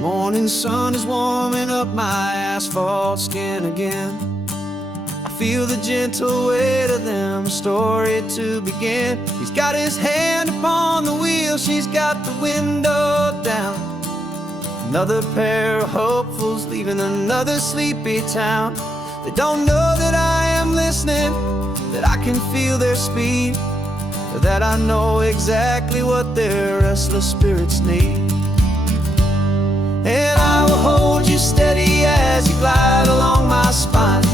Morning sun is warming up my asphalt skin again. I feel the gentle weight of them, a story to begin. He's got his hand upon the wheel, she's got the window down. Another pair of hopefuls leaving another sleepy town. They don't know that I am listening, that I can feel their speed, or that I know exactly what their restless spirits need. And I will hold you steady as you glide along my spine.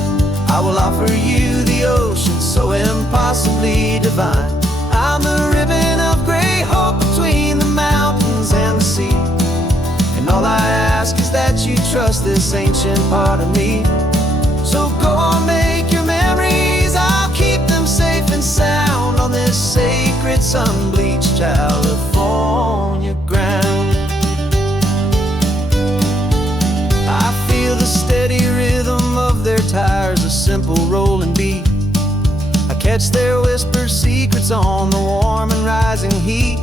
I will offer you the ocean so impossibly divine. I'm the ribbon of gray hope between the mountains and the sea. And all I ask is that you trust this ancient part of me. So go on, make your memories, I'll keep them safe and sound on this sacred sun-bleached California ground. I feel the steady rhythm of their tires, a simple rolling beat. I catch their whispered secrets on the warm and rising heat.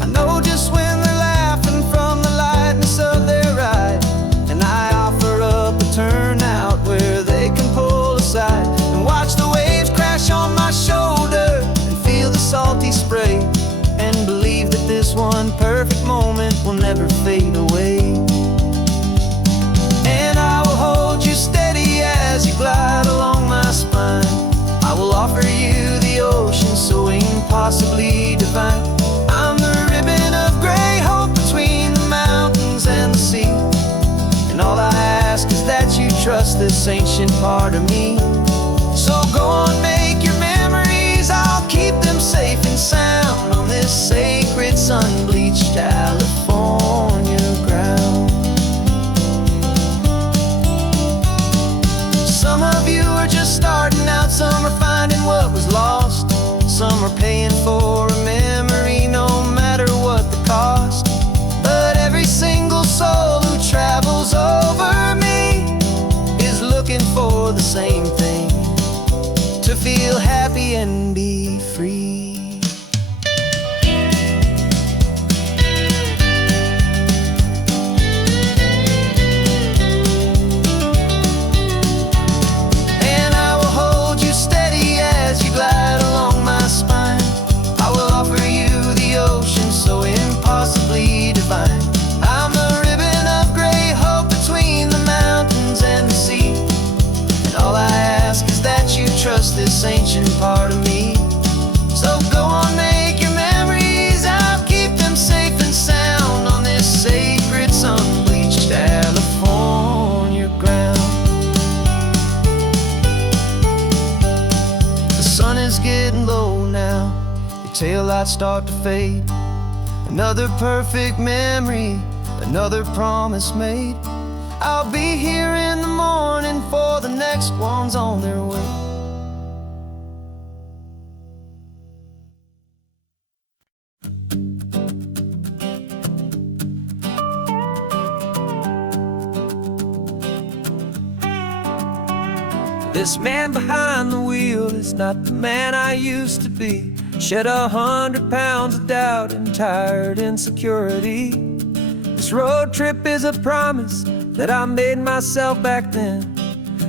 I know just when they're laughing from the lightness of their ride, and I offer up a turnout where they can pull aside and watch the waves crash on my shoulder and feel the salty spray, and believe that this one perfect moment will never fade away. And I will hold you steady as you glide along my spine. I will offer you the ocean so impossibly divine. I'm the ribbon of gray hope between the mountains and the sea. And all I ask is that you trust this ancient part of me. So go on, make your memories, I'll keep them safe and sound on this sacred sun-bleached California ground. Some of you are just starting out, some are finding what was lost. Some are paying for a memory no matter what the cost. But every single soul who travels over me is looking for the same thing, to feel happy and be free. And I will hold you steady as you glide along my spine. I will offer you the ocean so impossibly divine. I'm the ribbon of gray hope between the mountains and the sea. And all I ask is that you trust this ancient part of me. So go on, make your memories, I'll keep them safe and sound on this sacred sun-bleached California ground. The sun is getting low now, your taillights start to fade. Another perfect memory, another promise made. I'll be here in the morning for the next ones on their way. This man behind the wheel is not the man I used to be. Shed 100 pounds of doubt and tired insecurity. This road trip is a promise that I made myself back then,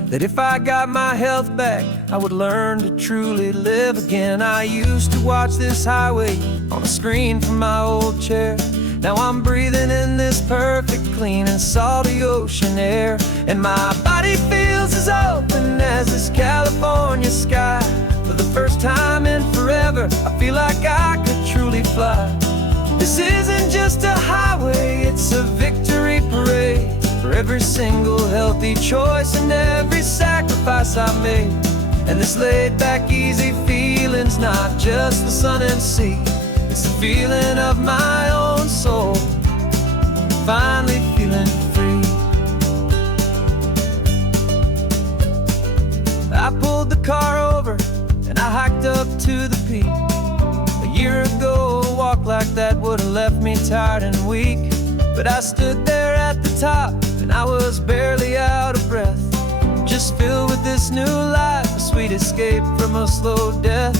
that if I got my health back, I would learn to truly live again. I used to watch this highway on a screen from my old chair. Now I'm breathing in this perfect, clean and salty ocean air. And my body feels as open as this California sky. For the first time in forever, I feel like I could truly fly. This isn't just a highway, it's a victory parade for every single healthy choice and every sacrifice I made. And this laid back, easy feeling's not just the sun and sea, it's the feeling of my own soul, finally feeling free. I pulled the car over and I hiked up to the peak. A year ago, a walk like that would've left me tired and weak. But I stood there at the top and I was barely out of breath, just filled with this new life, a sweet escape from a slow death.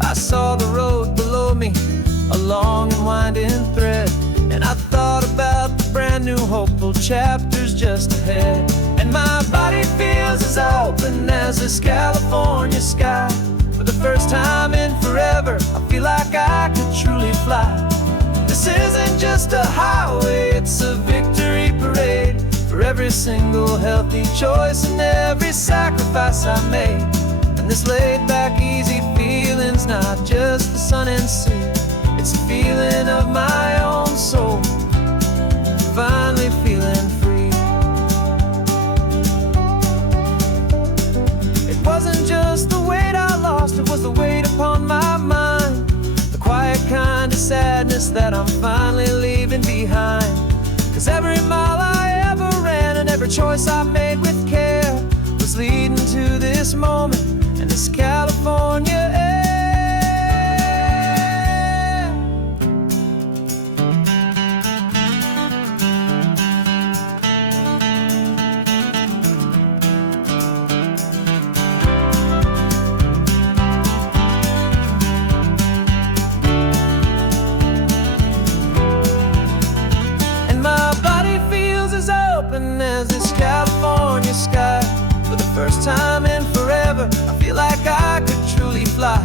I saw the road below me, a long and winding thread, and I thought about the brand new hopeful chapters just ahead. And my body feels as open as this California sky. For the first time in forever, I feel like I could truly fly. This isn't just a highway, it's a victory parade. For every single healthy choice and every sacrifice I made. And this laid back easy feeling's not just the sun and sea, it's a feeling of my own soul, finally feeling free. It wasn't just the weight I lost, it was the weight upon my mind. The quiet kind of sadness that I'm finally leaving behind. 'Cause every mile I ever ran and every choice I made with care was leading to this moment and this California air. As this California sky. For the first time in forever, I feel like I could truly fly.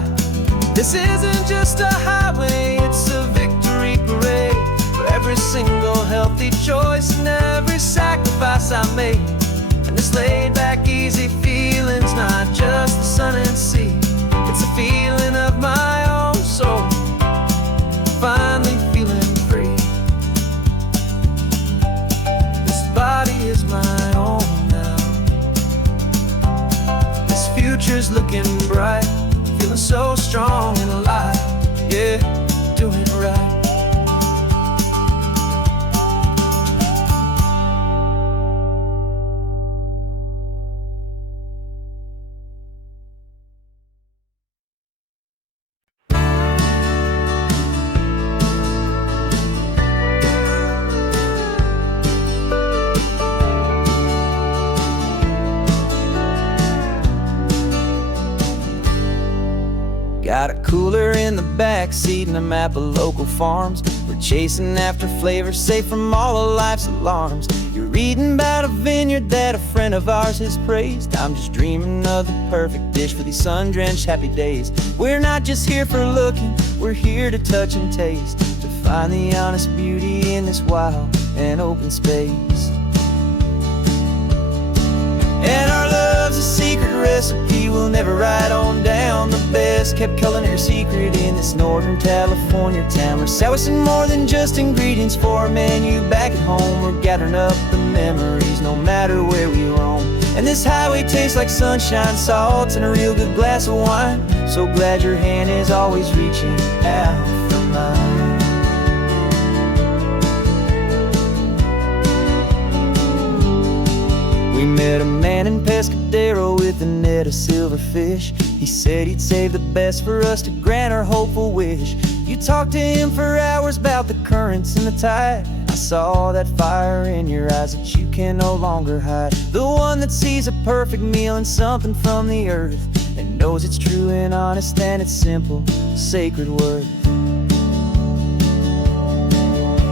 This isn't just a highway, it's a victory parade. For every single healthy choice and every sacrifice I made. And this laid back easy feeling's not just the sun and sea, it's a feeling of my own soul, finally feeling free. Body is my own now. This future's looking bright, feeling so strong and alive. Yeah, doing right. Got a cooler in the back seat and a map of local farms. We're chasing after flavors safe from all of life's alarms. You're reading about a vineyard that a friend of ours has praised. I'm just dreaming of the perfect dish for these sun-drenched happy days. We're not just here for looking, we're here to touch and taste, to find the honest beauty in this wild and open space. And our love's a secret recipe we'll never write on down. The best kept culinary secret in this Northern California town. We're sourcing more than just ingredients for a menu back at home. We're gathering up the memories no matter where we roam. And this highway tastes like sunshine, salt, and a real good glass of wine. So glad your hand is always reaching out for mine. We met a man in Pescadero with a net of silverfish. He said he'd save the best for us to grant our hopeful wish. You talked to him for hours about the currents and the tide. I saw that fire in your eyes that you can no longer hide. The one that sees a perfect meal and something from the earth, and knows it's true and honest and it's simple, sacred worth.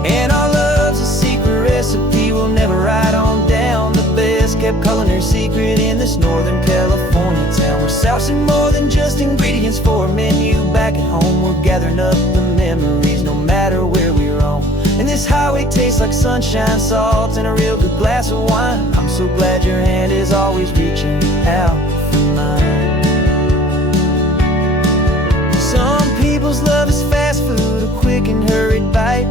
And our love's a secret recipe we'll never write on down. The best kept culinary secret in this Northern California town. We're sourcing more than just ingredients for a menu back at home. We're gathering up the memories no matter where we roam. And this highway tastes like sunshine, salt, and a real good glass of wine. I'm so glad your hand is always reaching out for mine. Some people's love is fast food, a quick and hurried bite.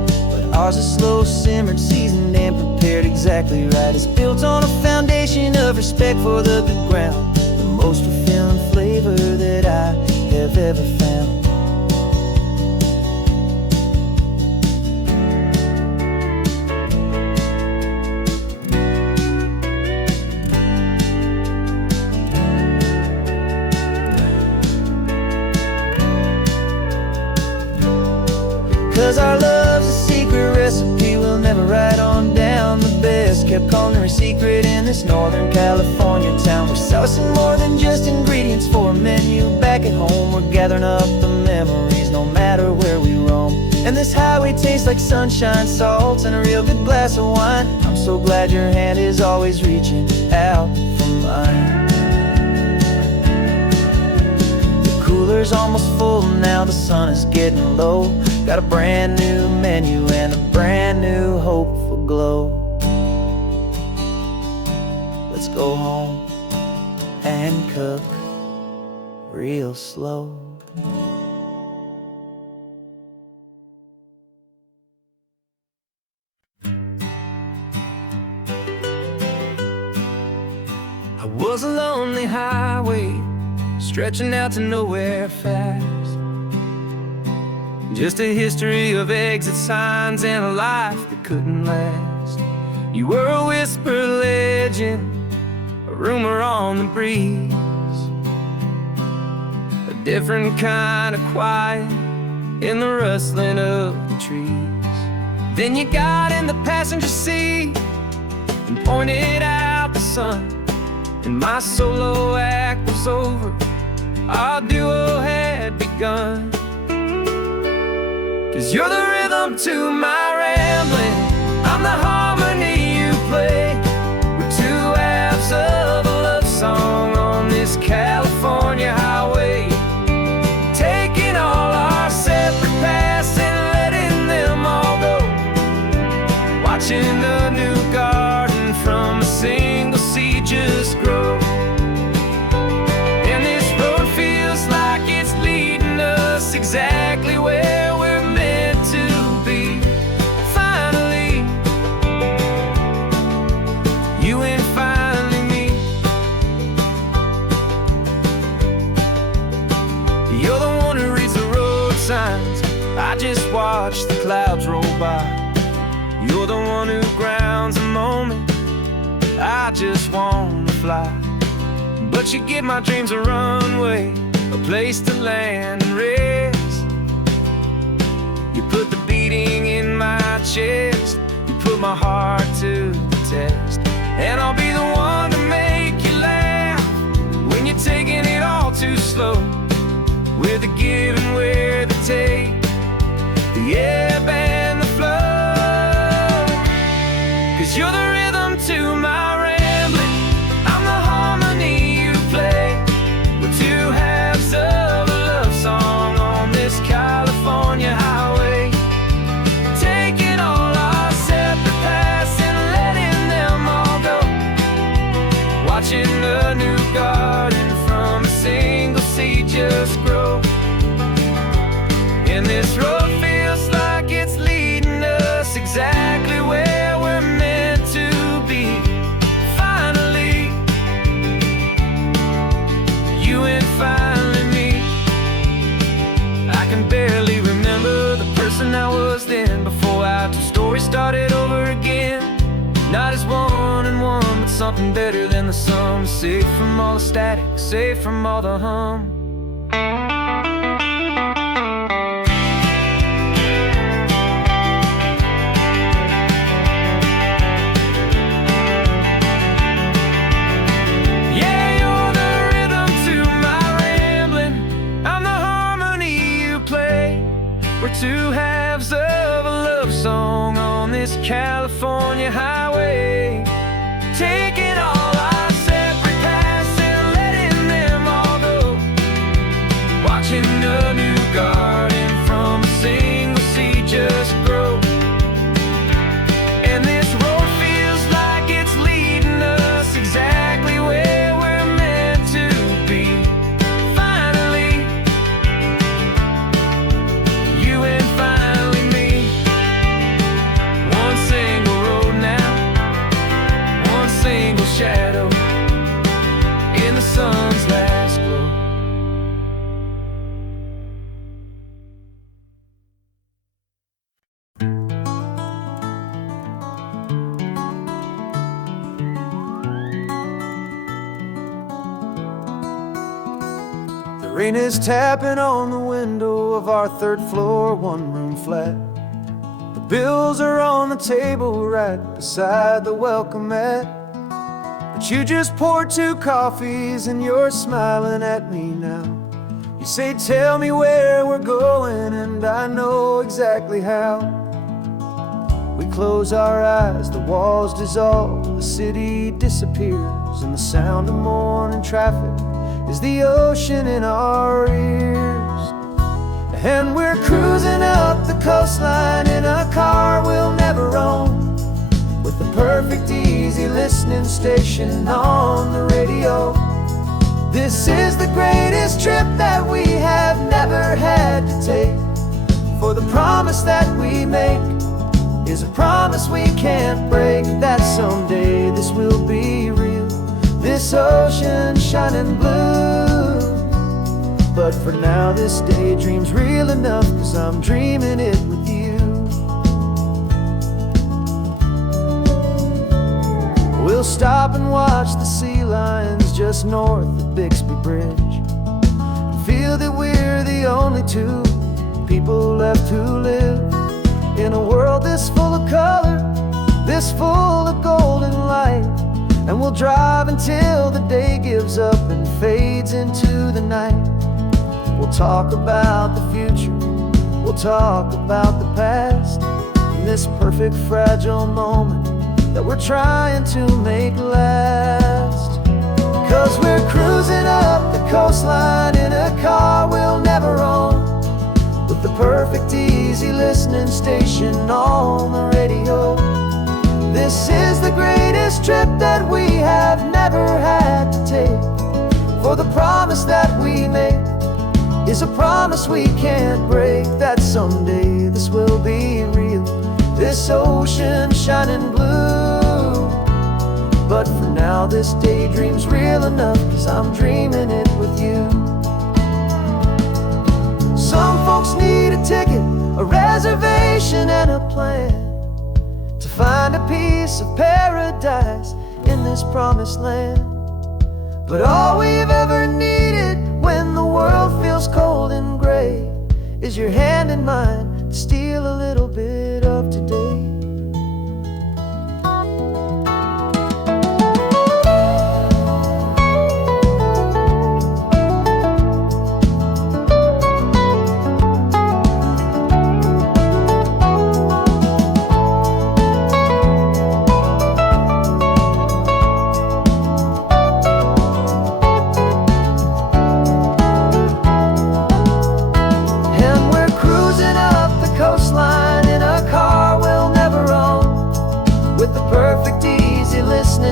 Ours is slow simmered, seasoned and prepared exactly right. It's built on a foundation of respect for the good ground, the most fulfilling flavor that I have ever found. 'Cause our love's a secret recipe we'll never write on down. The best kept culinary secret in this Northern California town. We're sourcing more than just ingredients for a menu back at home. We're gathering up the memories no matter where we roam. And this highway tastes like sunshine, salt, and a real good glass of wine. I'm so glad your hand is always reaching out for mine. The cooler's almost full now, the sun is getting low. Got a brand new menu and a brand new hopeful glow. Let's go home and cook real slow. I was a lonely highway stretching out to nowhere fast. Just a history of exit signs and a life that couldn't last. You were a whisper legend, a rumor on the breeze, a different kind of quiet in the rustling of the trees. Then you got in the passenger seat and pointed out the sun, and my solo act was over, our duo had begun. 'Cause you're the rhythm to my rambling, I'm the harmony you play. We're two halves of a love song on this California highway, taking all our separate paths and letting them all go, watching a new garden from a single seed just grow. And this road feels like it's leading us exactly where we're meant to be. Finally, you and finally me. You're the one who reads the road signs, I just watch the clouds roll by. You're the one who grounds the moment, I just wanna fly. But you give my dreams a runway, a place to land and rest. You put the beating in my chest, you put my heart to the test. And I'll be the one to make you laugh when you're taking it all too slow. We're the give and we're the take, the ebb and the flow. 'Cause you're the rhythm to my rambling, I'm the harmony you play. We're two halves of a love song on this California highway, taking all our separate paths and letting them all go, watching a new garden from a single seed just grow. And this road feels like it's leading us exactly where we're meant to be. Finally, you and finally me. I can barely remember the person I was then, before our two stories started over again. Not as one and one, but something better than the sum. Safe from all the static, safe from all the hum. We're two halves of a love song on this California highway, taking all our separate paths and letting them all go, watching a new garden from a single seed just grow. And this road feels like it's leading us exactly where we're meant to be. Finally, you and finally me. One single road now, one single shadow in the sun's last glow. The rain is tapping on the window of our third floor, one-room flat. The bills are on the table right beside the welcome mat. But you just poured two coffees and you're smiling at me now. You say, tell me where we're going, and I know exactly how. We close our eyes, the walls dissolve, the city disappears, and the sound of morning traffic is the ocean in our ears. And we're cruising up the coastline in a car we'll never own, with the perfect easy listening station on the radio. This is the greatest trip that we have never had to take, for the promise that we make is a promise we can't break, that someday this will be real, this ocean shining blue. But for now this daydream's real enough, 'cause I'm dreaming it with you. We'll stop and watch the sea lions just north of Bixby Bridge, and feel that we're the only two people left who live in a world this full of color, this full of golden light. And we'll drive until the day gives up and fades into the night. We'll talk about the future, we'll talk about the past, in this perfect fragile moment that we're trying to make last. 'Cause we're cruising up the coastline in a car we'll never own, with the perfect easy listening station on the radio. This is the greatest trip that we have never had to take, for the promise that we make is a promise we can't break, that someday this will be real, this ocean shining blue. But for now this daydream's real enough, 'cause I'm dreaming it with you. Some folks need a ticket, a reservation and a plan, to find a piece of paradise in this promised land. But all we've ever needed when the world feels cold and gray is your hand in mine to steal a little bit of today.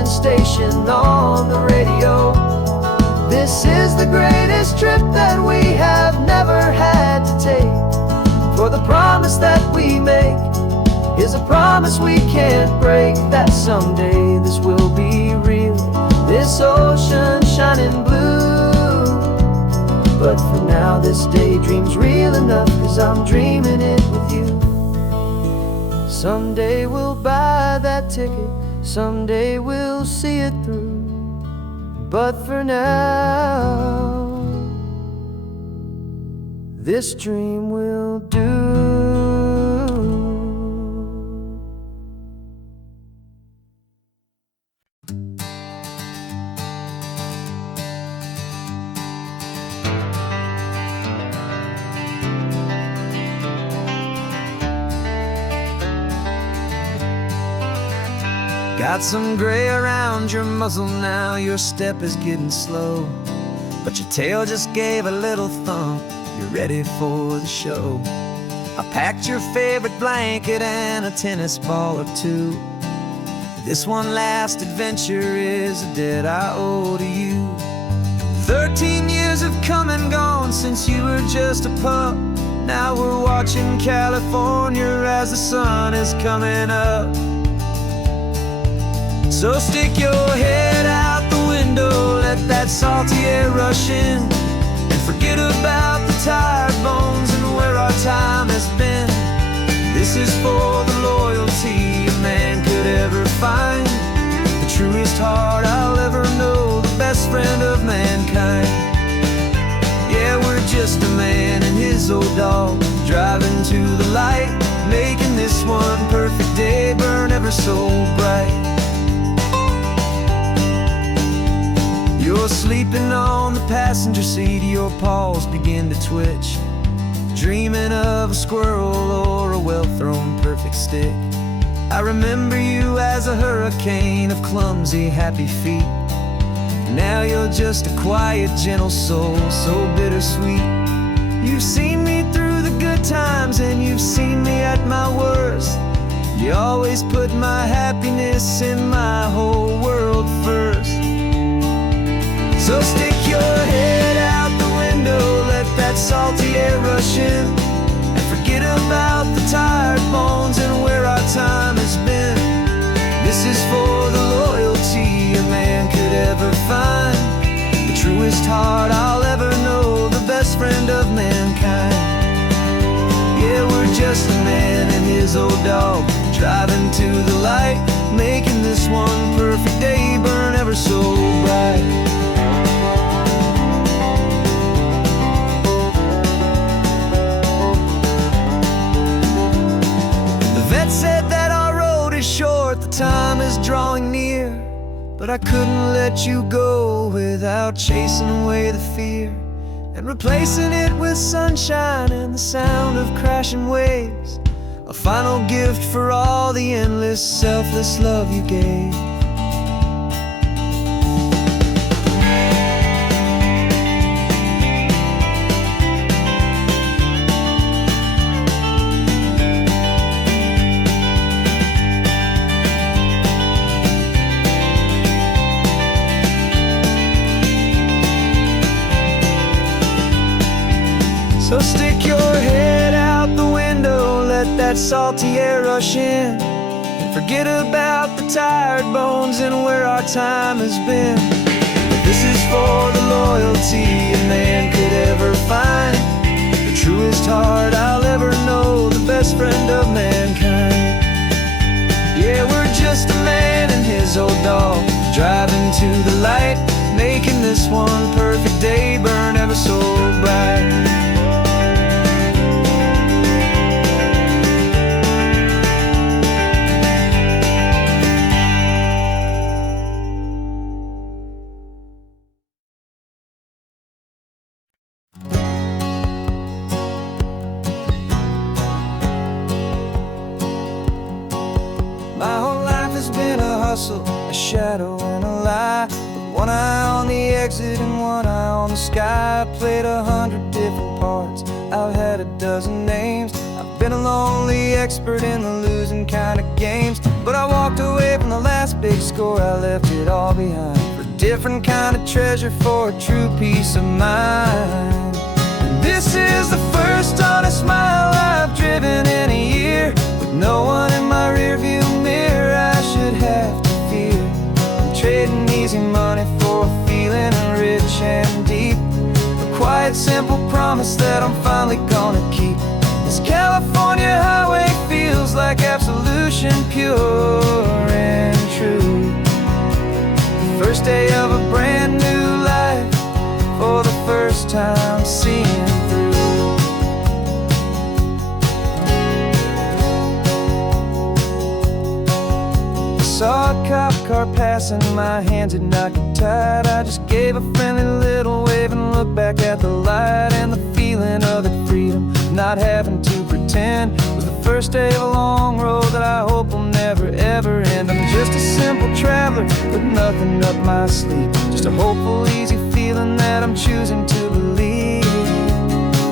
Station on the radio. This is the greatest trip that we have never had to take, for the promise that we make is a promise we can't break, that someday this will be real, this ocean shining blue. But for now this daydream's real enough, 'cause I'm dreaming it with you. Someday we'll buy that ticket, someday we'll see it through, but for now this dream will do. Got some gray around your muzzle now, your step is getting slow, but your tail just gave a little thump, you're ready for the show. I packed your favorite blanket and a tennis ball or two. This one last adventure is a debt I owe to you. 13 years have come and gone since you were just a pup. Now we're watching California as the sun is coming up. So stick your head out the window, let that salty air rush in, and forget about the tired bones and where our time has been. This is for the loyalty a man could ever find, the truest heart I'll ever know, the best friend of mankind. Yeah, we're just a man and his old dog, driving to the light, making this one perfect day burn ever so bright. You're sleeping on the passenger seat, your paws begin to twitch, dreaming of a squirrel or a well-thrown perfect stick. I remember you as a hurricane of clumsy, happy feet. Now you're just a quiet, gentle soul, so bittersweet. You've seen me through the good times and you've seen me at my worst. You always put my happiness and my whole world first. So stick your head out the window, let that salty air rush in, and forget about the tired bones and where our time has been. This is for the loyalty a man could ever find, the truest heart I'll ever know, the best friend of mankind. Yeah, we're just a man and his old dog, driving to the light, making this one perfect day burn ever so bright. The vet said that our road is short, the time is drawing near, but I couldn't let you go without chasing away the fear and replacing it with sunshine and the sound of crashing waves. A final gift for all the endless, selfless love you gave. So stick your head out the window, let that salty air rush in, and forget about the tired bones and where our time has been. This is for the loyalty a man could ever find, the truest heart I'll ever know, the best friend of mankind. Yeah, we're just a man and his old dog, driving to the light, making this one perfect day burn ever so bright. My whole life has been a hustle, a shadow and a lie, with one eye on the exit and one eye on the sky. I played 100 different parts, I've had a dozen names. I've been a lonely expert in the losing kind of games, but I walked away from the last big score, I left it all behind for a different kind of treasure, for a true peace of mind. And this is the first honest smile I've driven in a year, with no one in my rearview mirror I should have to fear. I'm trading easy money for a feeling rich and deep, a quiet simple promise that I'm finally gonna keep. This California highway feels like absolution, pure and true. The first day of a brand new life, for the first time seeing through. Saw a cop car passing, my hands had not got tied. I just gave a friendly little wave and looked back at the light, and the feeling of the freedom, not having to pretend, was the first day of a long road that I hope will never ever end. I'm just a simple traveler with nothing up my sleeve, just a hopeful, easy feeling that I'm choosing to believe.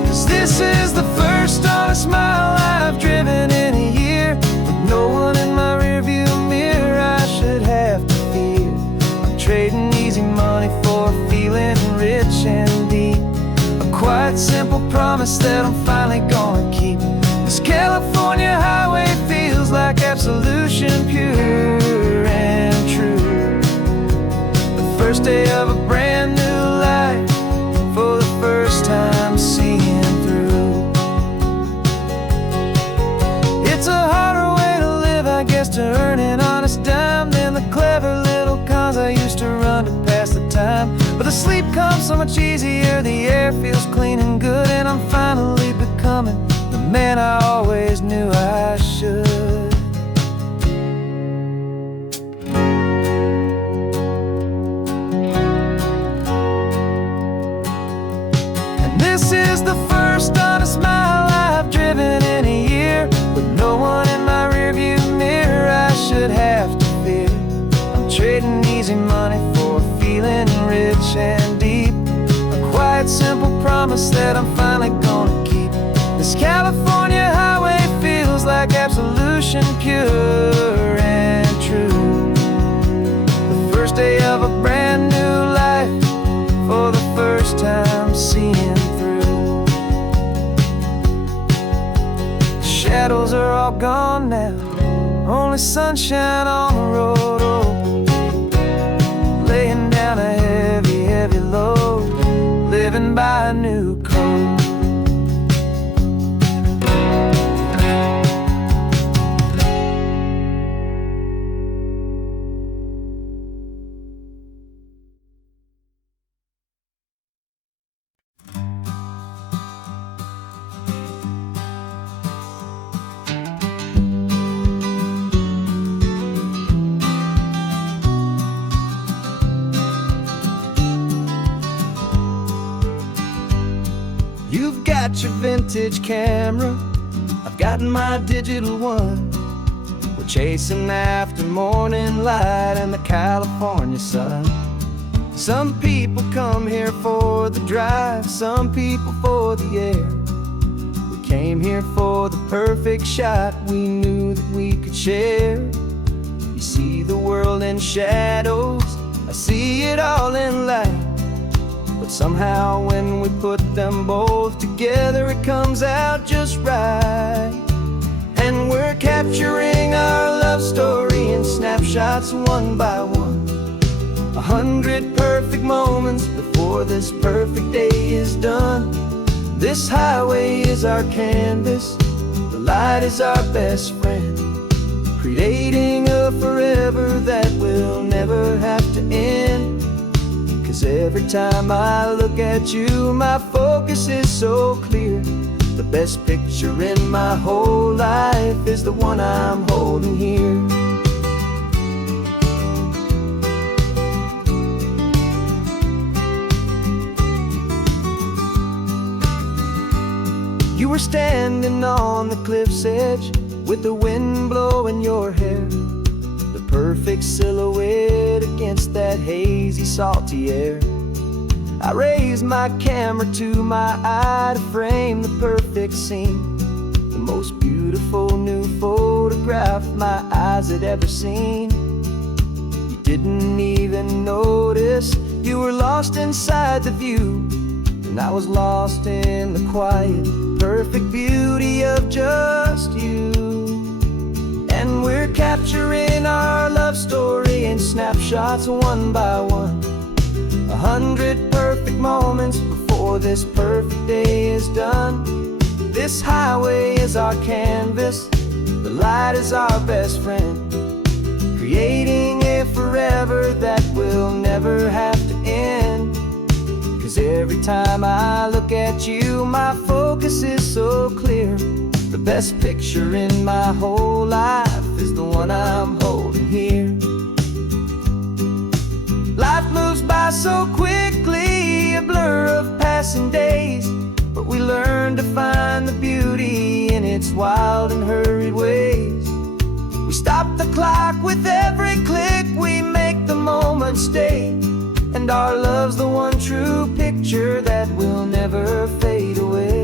'Cause this is the first honest mile I've driven in a year, with no one in my rearview mirror I should have to fear. I'm trading easy money for a feeling rich and deep, a quiet simple promise that I'm finally gonna keep. This California highway feels like absolution, pure and true. The first day of a brand new life, for the first time seeing through. It's a harder way to live, I guess, to earn an honest dime than the clever little cons I used to run to pass the time. But the sleep comes so much easier, the air feels clean and good, and I'm finally becoming the man I always knew I should. those are all gone now. Only sunshine on the road, oh, laying down a heavy, heavy load, living by a new code. You've got your vintage camera, I've got my digital one. We're chasing after morning light and the California sun. Some people come here for the drive, some people for the air. We came here for the perfect shot we knew that we could share. You see the world in shadows, I see it all in light. But somehow when we put them both together, it comes out just right. And we're capturing our love story in snapshots one by one. 100 perfect moments before this perfect day is done. This highway is our canvas, the light is our best friend, creating a forever that will never have to end. 'Cause every time I look at you, my focus is so clear. The best picture in my whole life is the one I'm holding here. You were standing on the cliff's edge with the wind blowing your hair, the perfect silhouette against that hazy, salty air. I raised my camera to my eye to frame the perfect scene, the most beautiful new photograph my eyes had ever seen. You didn't even notice you were lost inside the view, and I was lost in the quiet, perfect beauty of just you. And we're capturing our love story in snapshots one by one. 100 perfect moments before this perfect day is done. This highway is our canvas, the light is our best friend, creating a forever that will never have to end. 'Cause every time I look at you, my focus is so clear. The best picture in my whole life is the one I'm holding here. Life moves by so quickly, a blur of passing days, but we learn to find the beauty in its wild and hurried ways. We stop the clock with every click, we make the moment stay, and our love's the one true picture that will never fade away.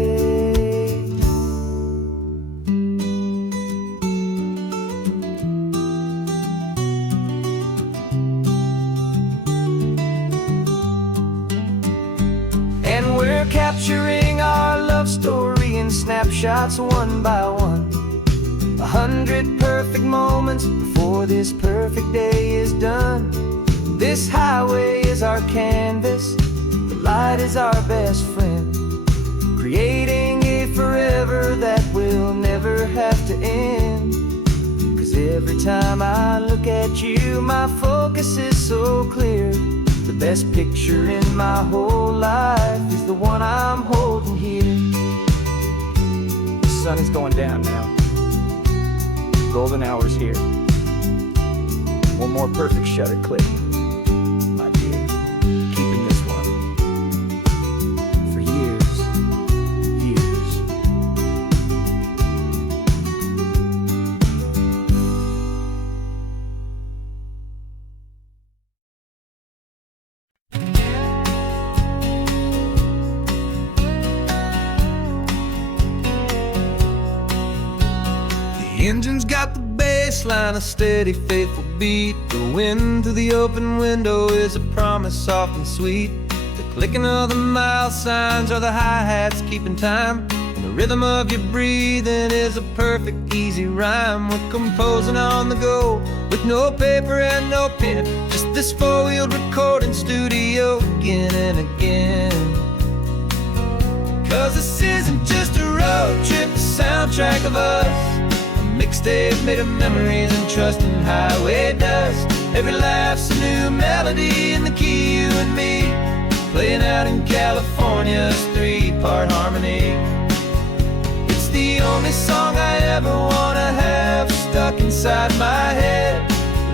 We're capturing our love story in snapshots one by one. 100 perfect moments before this perfect day is done. This highway is our canvas, the light is our best friend, creating a forever that will never have to end. 'Cause every time I look at you, my focus is so clear. The best picture in my whole life is the one I'm holding here. The sun is going down now. Golden hour's here. One more perfect shutter click, my dear. Keeping this one for years, years. The engine's got the bass line, a steady, faithful beat. The wind through the open window is a promise soft and sweet. The clicking of the mile signs are the hi-hats keeping time, and the rhythm of your breathing is a perfect, easy rhyme. We're composing on the go, with no paper and no pen, just this four-wheeled recording studio again and again. Cause this isn't just a road trip, the soundtrack of us, a mixtape made of memories and trust in highway dust. Every laugh's a new melody in the key, you and me, playing out in California's three-part harmony. It's the only song I ever wanna have stuck inside my head,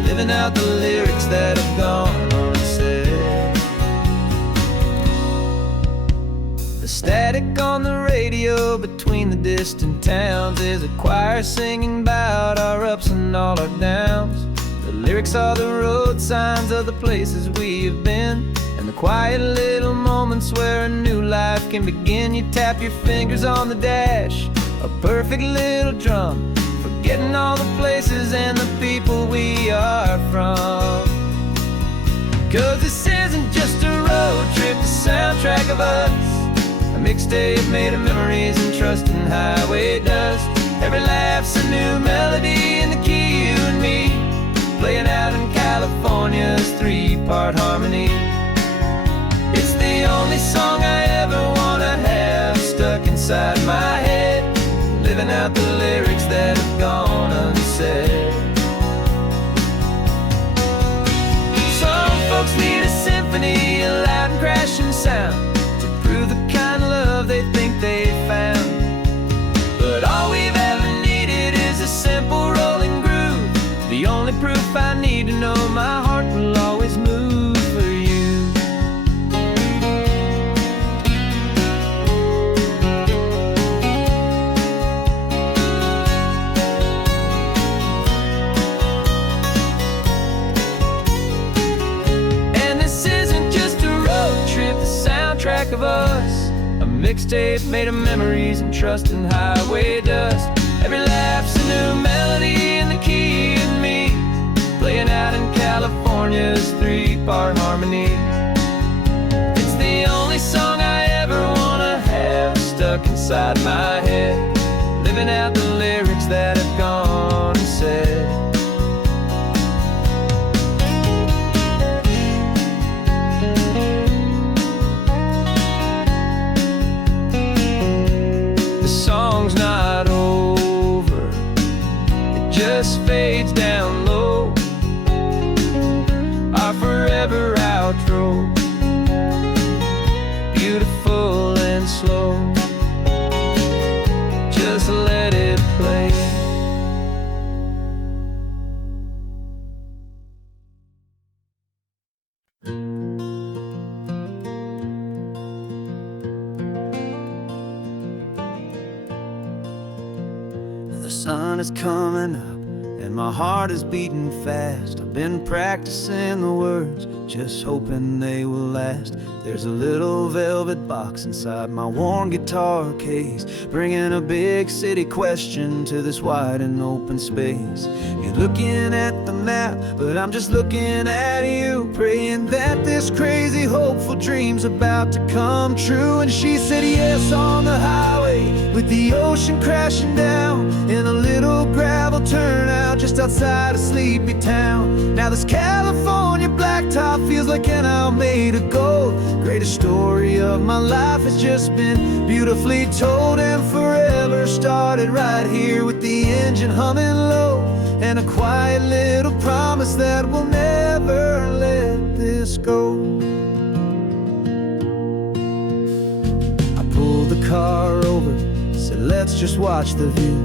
living out the lyrics that have gone unsaid. The static on the radio between the distant towns is a choir singing about our ups and all our downs. The lyrics are the road signs of the places we have been, and the quiet little moments where a new life can begin. You tap your fingers on the dash, a perfect little drum, forgetting all the places and the people we are from. Cause this isn't just a road trip, the soundtrack of us, a mixtape made of memories and trust in highway dust. Every laugh's a new melody in the key, you and me, playing out in California's three-part harmony. It's the only song I ever wanna have stuck inside my head, living out the lyrics that have gone unsaid. Some folks need a symphony, a loud and crashing sound, to prove the kind of love they think they found. But all we've ever needed is a simple rolling groove, the only proof I need to know my heart will always move for you. And this isn't just a road trip, the soundtrack of us, a mixtape made of memories and trust in highway dust. Every laugh's a new melody in the key, and me, playing out in California's three-part harmony. It's the only song I ever wanna have stuck inside my head, living out the lyrics that have gone unsaid. The song's not over, it just fades down low, our forever outro, beautiful and slow, just let it play. The sun is coming up and my heart is beating fast. I've been practicing the words, just hoping they will last. There's a little velvet box inside my worn guitar case, bringing a big city question to this wide and open space. You're looking at the map, but I'm just looking at you, praying that this crazy hopeful dream's about to come true. And she said yes on the highway, with the ocean crashing down, in a little gravel turnout just outside a sleepy town. Now this California blacktop feels like an owl made of gold. Greatest story of my life has just been beautifully told, and forever started right here with the engine humming low, and a quiet little promise that we'll never let this go. I pulled the car over, said let's just watch the view.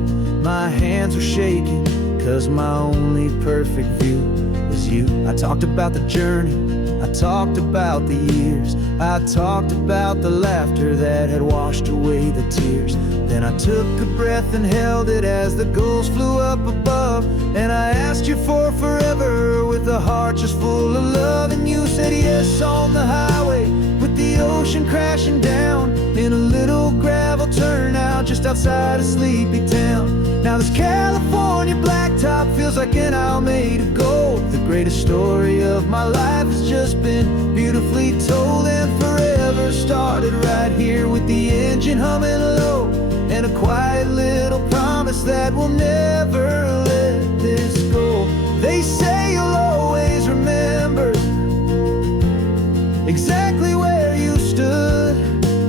My hands were shaking, cause my only perfect view was you. I talked about the journey, I talked about the years, I talked about the laughter that had washed away the tears. Then I took a breath and held it as the gulls flew up above, and I asked you for forever with a heart just full of love. And you said yes on the highway, with the ocean crashing down, in a little gravel turnout just outside a sleepy town. Now this California black blacktop feels like an owl made of gold. The greatest story of my life has just been beautifully told, and forever started right here with the engine humming low, and a quiet little promise that we'll never let this go. They say you'll always remember exactly where you stood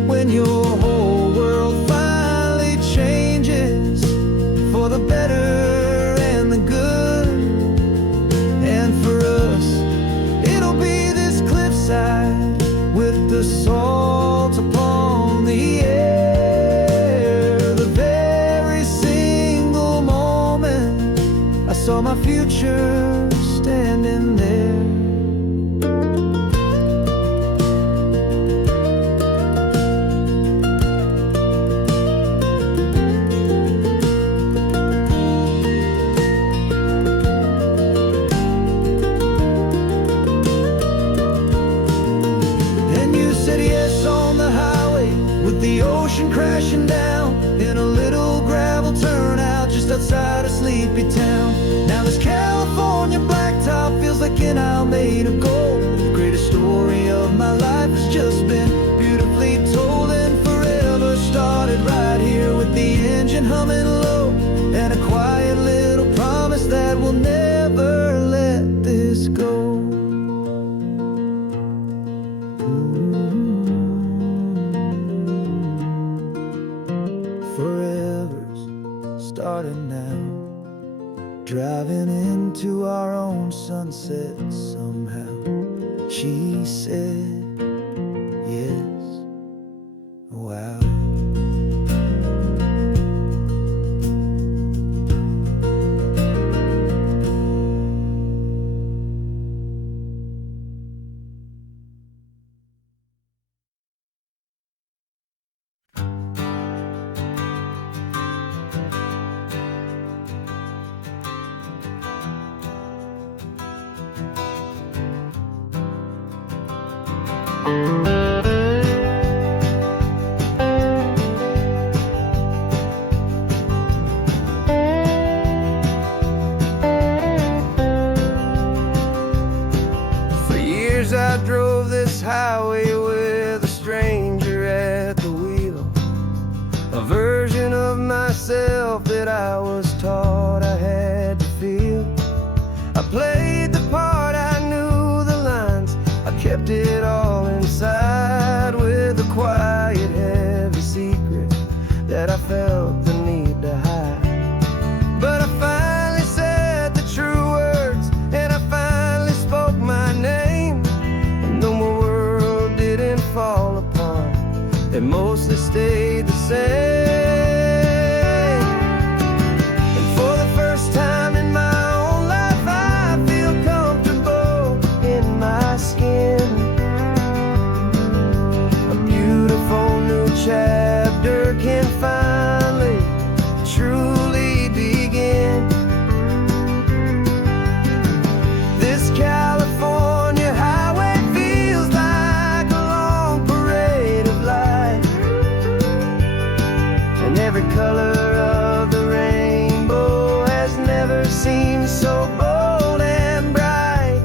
when your whole world finally changes for the better and the good. And for us, it'll be this cliffside with the salt upon the air. The very single moment I saw my future standing there. The ocean crashing down in a little gravel turnout just outside a sleepy town. Now this California blacktop feels like an owl made of gold. The greatest story of my life has just been beautifully told, and forever started right here with the engine humming low, and a quiet little promise that we'll never let this go. Forever's starting now, driving into our own sunset somehow. She said, yes, wow. For years I drove this highway with a stranger at the wheel, a version of myself that I was taught I had to feel. I played the part, I knew the lines, I kept it all inside with a quiet, heavy secret that I felt the need to hide. But I finally said the true words, and I finally spoke my name, and though my world didn't fall apart, it mostly stayed the same. And for the first time in my own life, I feel comfortable in my skin. A beautiful new chapter can finally truly begin. This California highway feels like a long parade of light, and every color of the rainbow has never seemed so bold and bright.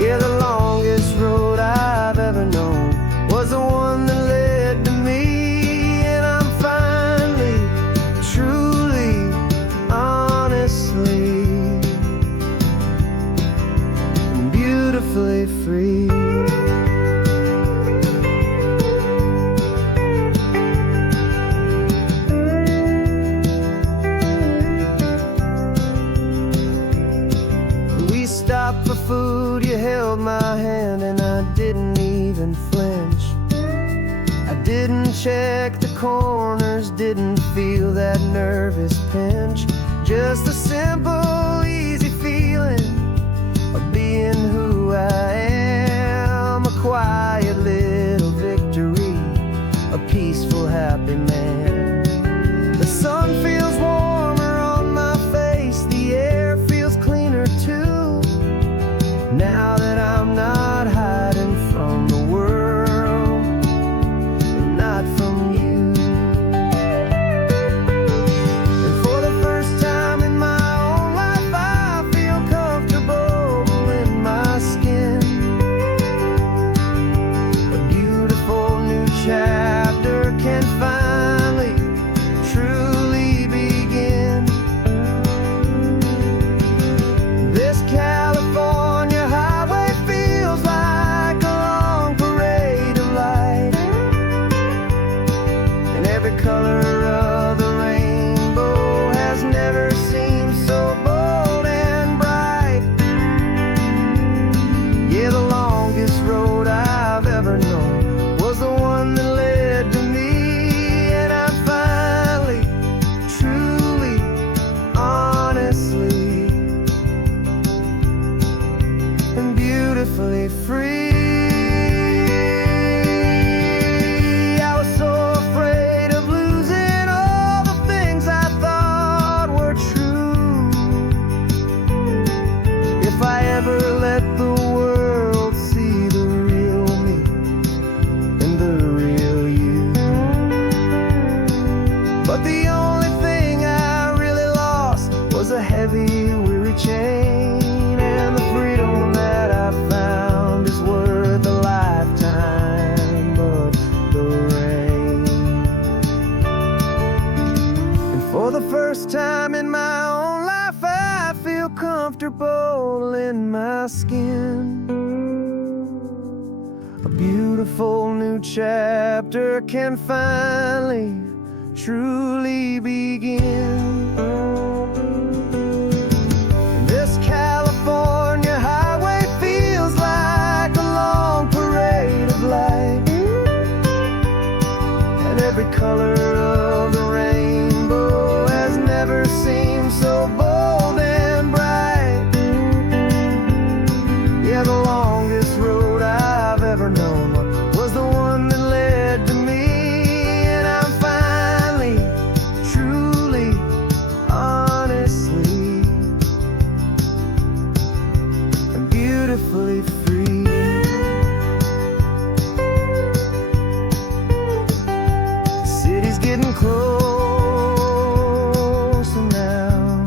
Yeah, the longest road I've ever known was the one that led to me, and I'm finally, truly, honestly, beautifully free. We stopped for food, you held my hand, and I didn't even flinch. I didn't check the corners, didn't feel that nervous pinch. Just a simple, easy feeling of being who I am. A quiet little victory, a peaceful, happy man. The sun feels warmer on my face, the air feels cleaner too, now that I'm not hiding from the world, and not from you. And for the heavy, weary chain, and the freedom that I found is worth a lifetime of the rain. And for the first time in my own life, I feel comfortable in my skin. A beautiful new chapter can finally, truly begin. This California highway feels like a long parade of light, and every color of the rainbow has never seemed so bold and bright. Yeah, the longest road I've ever known was the one that led to me, and I'm finally, truly, honestly, and beautifully free. The city's getting closer now.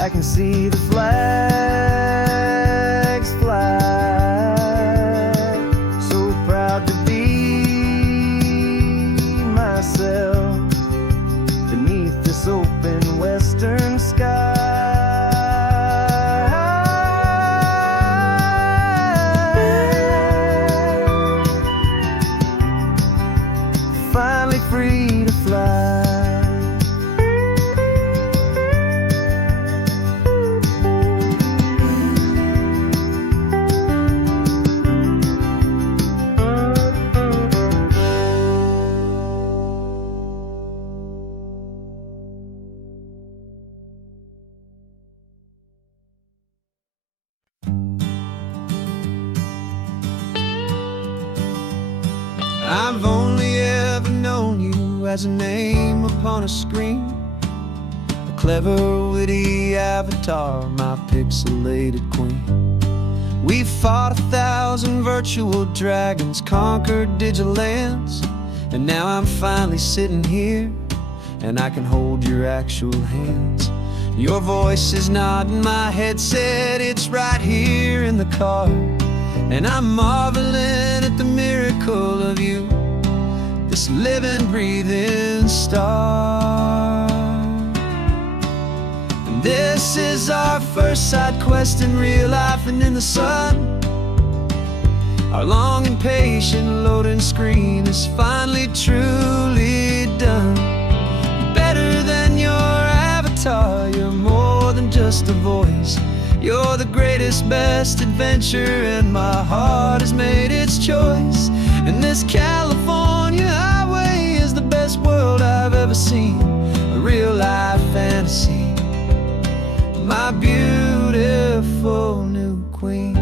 I can see the flags fly. So proud to be myself beneath this open western sky. Finally free to fly. I've only ever known you as a name upon a screen, a clever, witty avatar, my pixelated queen. We fought 1,000 virtual dragons, conquered digital lands, and now I'm finally sitting here, and I can hold your actual hands. Your voice is not in my headset, it's right here in the car, and I'm marveling at the miracle of you, this living, breathing star. And this is our first side quest in real life and in the sun. Our long and patient loading screen is finally, truly done. Better than your avatar, you're more than just a voice. You're the greatest, best adventure, and my heart has made its choice. And this California highway is the best world I've ever seen, a real-life fantasy, my beautiful new queen.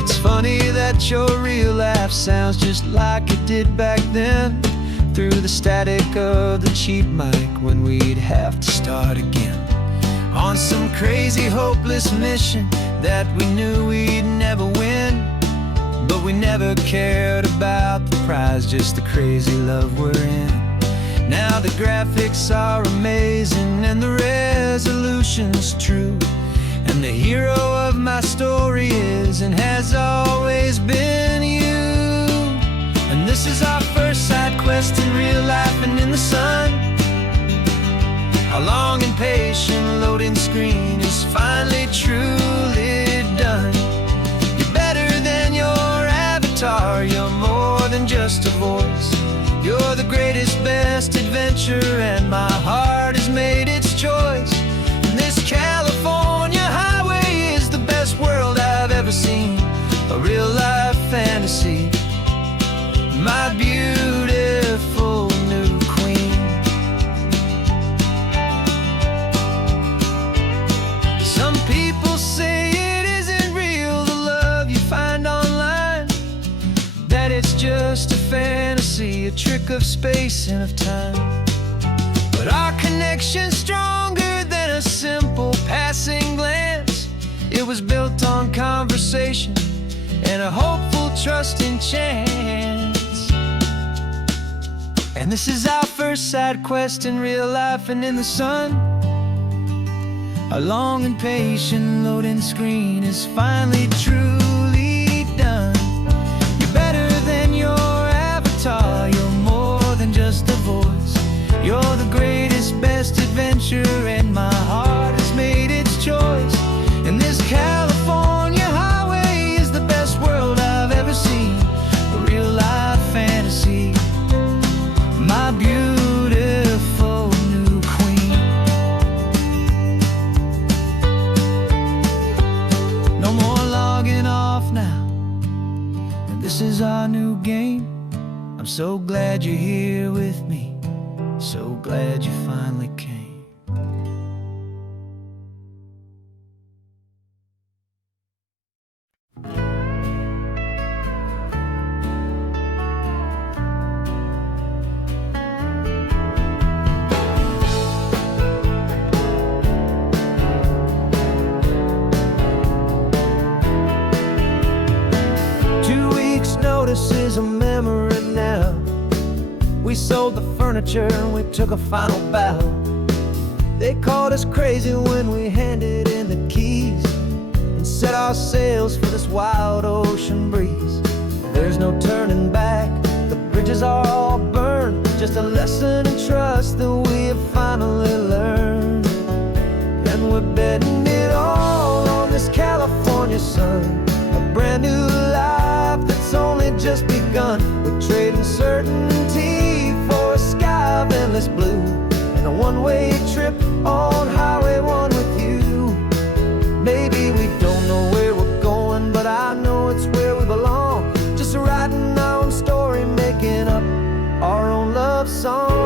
It's funny that your real life sounds just like it did back then, through the static of the cheap mic when we'd have to start again, on some crazy, hopeless mission that we knew we'd never win. But we never cared about the prize, just the crazy love we're in. Now the graphics are amazing and the resolution's true, and the hero of my story is and has always been you. And this is our first side quest in real life and in the sun. Our long and patient loading screen is finally, truly done. You're better than your avatar, you're more than just a voice. You're the greatest, best adventure, and my heart has made its choice. And this California highway is the best world I've ever seen, a real-life fantasy, my beautiful new queen. Some people say it isn't real, the love you find online, that it's just a fantasy, a trick of space and of time. But our connection's stronger than a simple passing glance. It was built on conversation and a hopeful, trusting chance. And And this is our first side quest in real life and in the sun. Our long and patient loading screen is finally truly done. You're better than your avatar, you're more than just a voice. You're the greatest, best adventure, and my heart has made its choice. And this California highway is the best world I've ever seen. A real life fantasy, my beautiful new queen. No more logging off now, and this is our new game. I'm so glad you're here with me, so glad you finally came. 2 weeks' notice is a memory now. We sold the furniture and we took a final bow. They called us crazy when we handed in the keys and set our sails for this wild ocean breeze. There's no turning back, the bridges are all burned. Just a lesson in trust that we have finally learned. And we're betting it all on this California sun, a brand new life that's only just begun. We're trading certainty for a sky of endless blue, and a one-way trip on Highway 1 with you. Maybe we don't know where we're going, but I know it's where we belong. Just writing our own story, making up our own love song.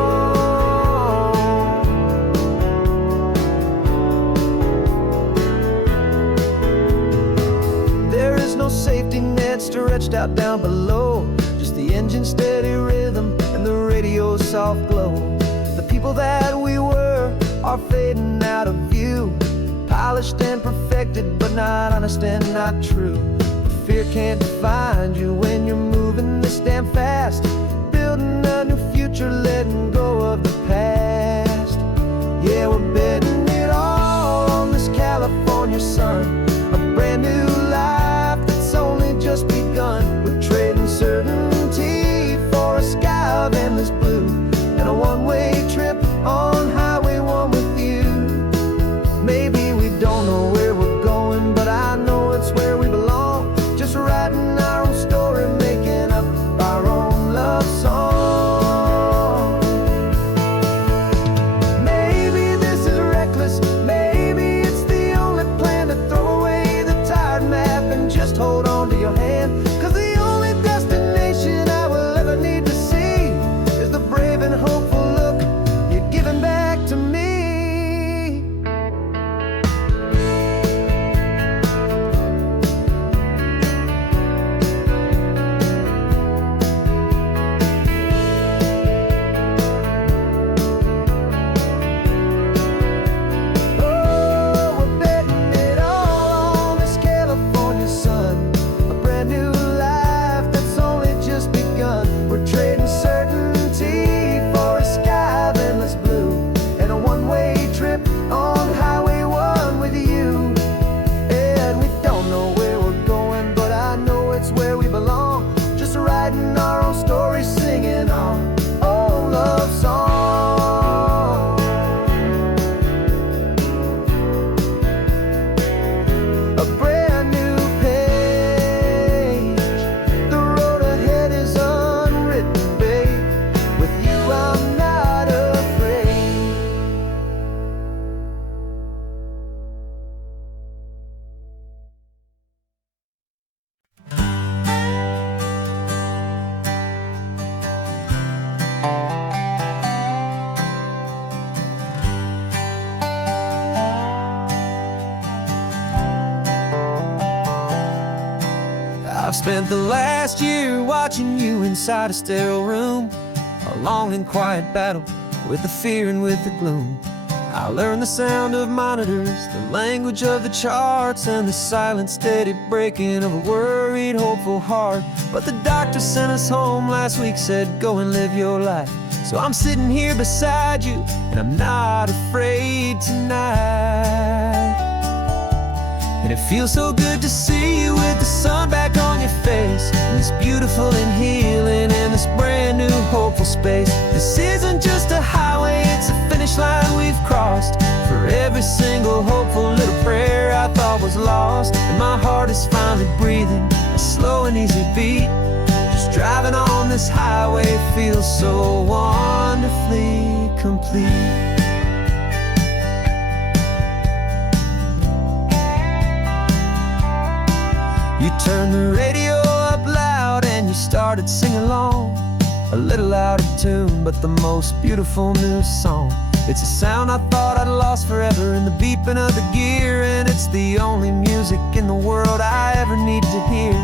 There is no safety net stretched out down below, just the engine's steady rhythm and the radio's soft glow. The people that we were are fading out of view, polished and perfected, but not honest and not true. Fear can't find you when you're moving this damn fast, building a new future, letting go of the past. Yeah, we're betting it all on this California sun, a brand new life that's only just begun. We're trading certainty for a sky of endless blue, and a one-way trip on Highway 1 with you. Maybe we don't know where we're going, but I know it's where we belong. Just writing our own story, making up our own love song. Maybe this is reckless, maybe it's the only plan to throw away the tired map and just hold on to your hand. 'Cause the only destination I will ever need to see is the brave and hopeful look you're giving back to me. Oh, we're betting it all on this California sun, a brand new life that's only just begun. We're trading certainty for a sky of endless blue, and a one-way trip on Highway 1 with you. And we don't know where we're going, but I know it's where we belong. Just writing our own story, singing our own love song. A brand new page, the road ahead is unwritten, babe. With you I'm not afraid. I've spent the last year watching you inside a sterile room, a long and quiet battle with the fear and with the gloom. I learned the sound of monitors, the language of the charts, and the silent, steady breaking of a worried, hopeful heart. But the doctor sent us home last week, said, go and live your life. So So I'm sitting here beside you, and I'm not afraid tonight. And it feels so good to see you with the sun back on your face, and this beautiful and healing in this brand new hopeful space. This isn't just a highway, it's a finish line we've crossed. For every single hopeful little prayer I thought was lost, and my heart is finally breathing a slow and easy beat. Just driving on this highway feels so wonderfully complete. You turned the radio up loud and you started singing along, a little out of tune, but the most beautiful new song. It's a sound I thought I'd lost forever in the beeping of the gear, and it's the only music in the world I ever need to hear.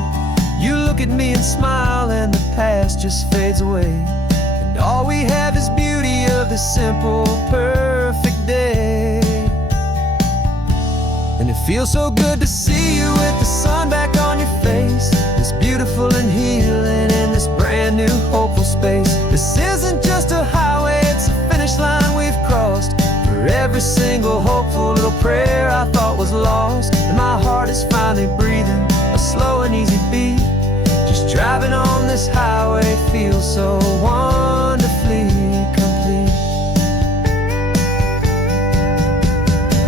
You look at me and smile, and the past just fades away, and all we have is beauty of this simple, perfect day. And it feels so good to see you with the sun back on your face, this beautiful and healing in this brand new hopeful space. This isn't just a highway, it's a finish line we've crossed. For every single hopeful little prayer I thought was lost, and my heart is finally breathing a slow and easy beat. Just driving on this highway feels so wonderfully complete.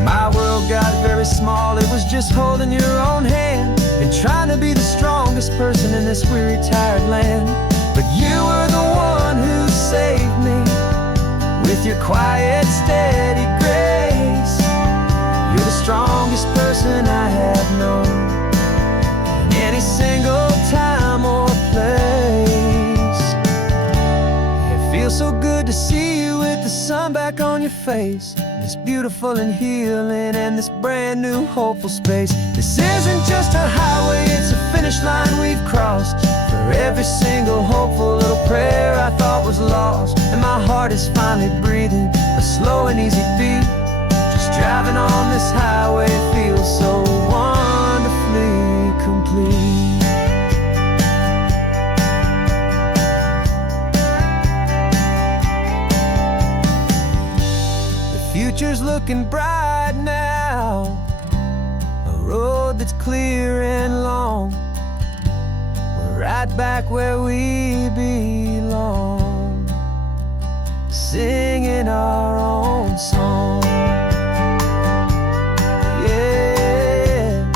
My world got very small, it was just holding your own hand and trying to be the strongest person in this weary, tired land. But you were the one who saved me with your quiet, steady grace. You're the strongest person I have known in any single time or place. It feels so good to see you with the sun back on your face, this beautiful and healing and this brand new hopeful space. This isn't just a highway, it's a finish line we've crossed. For every single hopeful little prayer I thought was lost, and my heart is finally breathing a slow and easy beat. Just driving on this highway feels so wonderfully complete. Future's looking bright now, a road that's clear and long. We're right back where we belong, singing our own song. Yeah,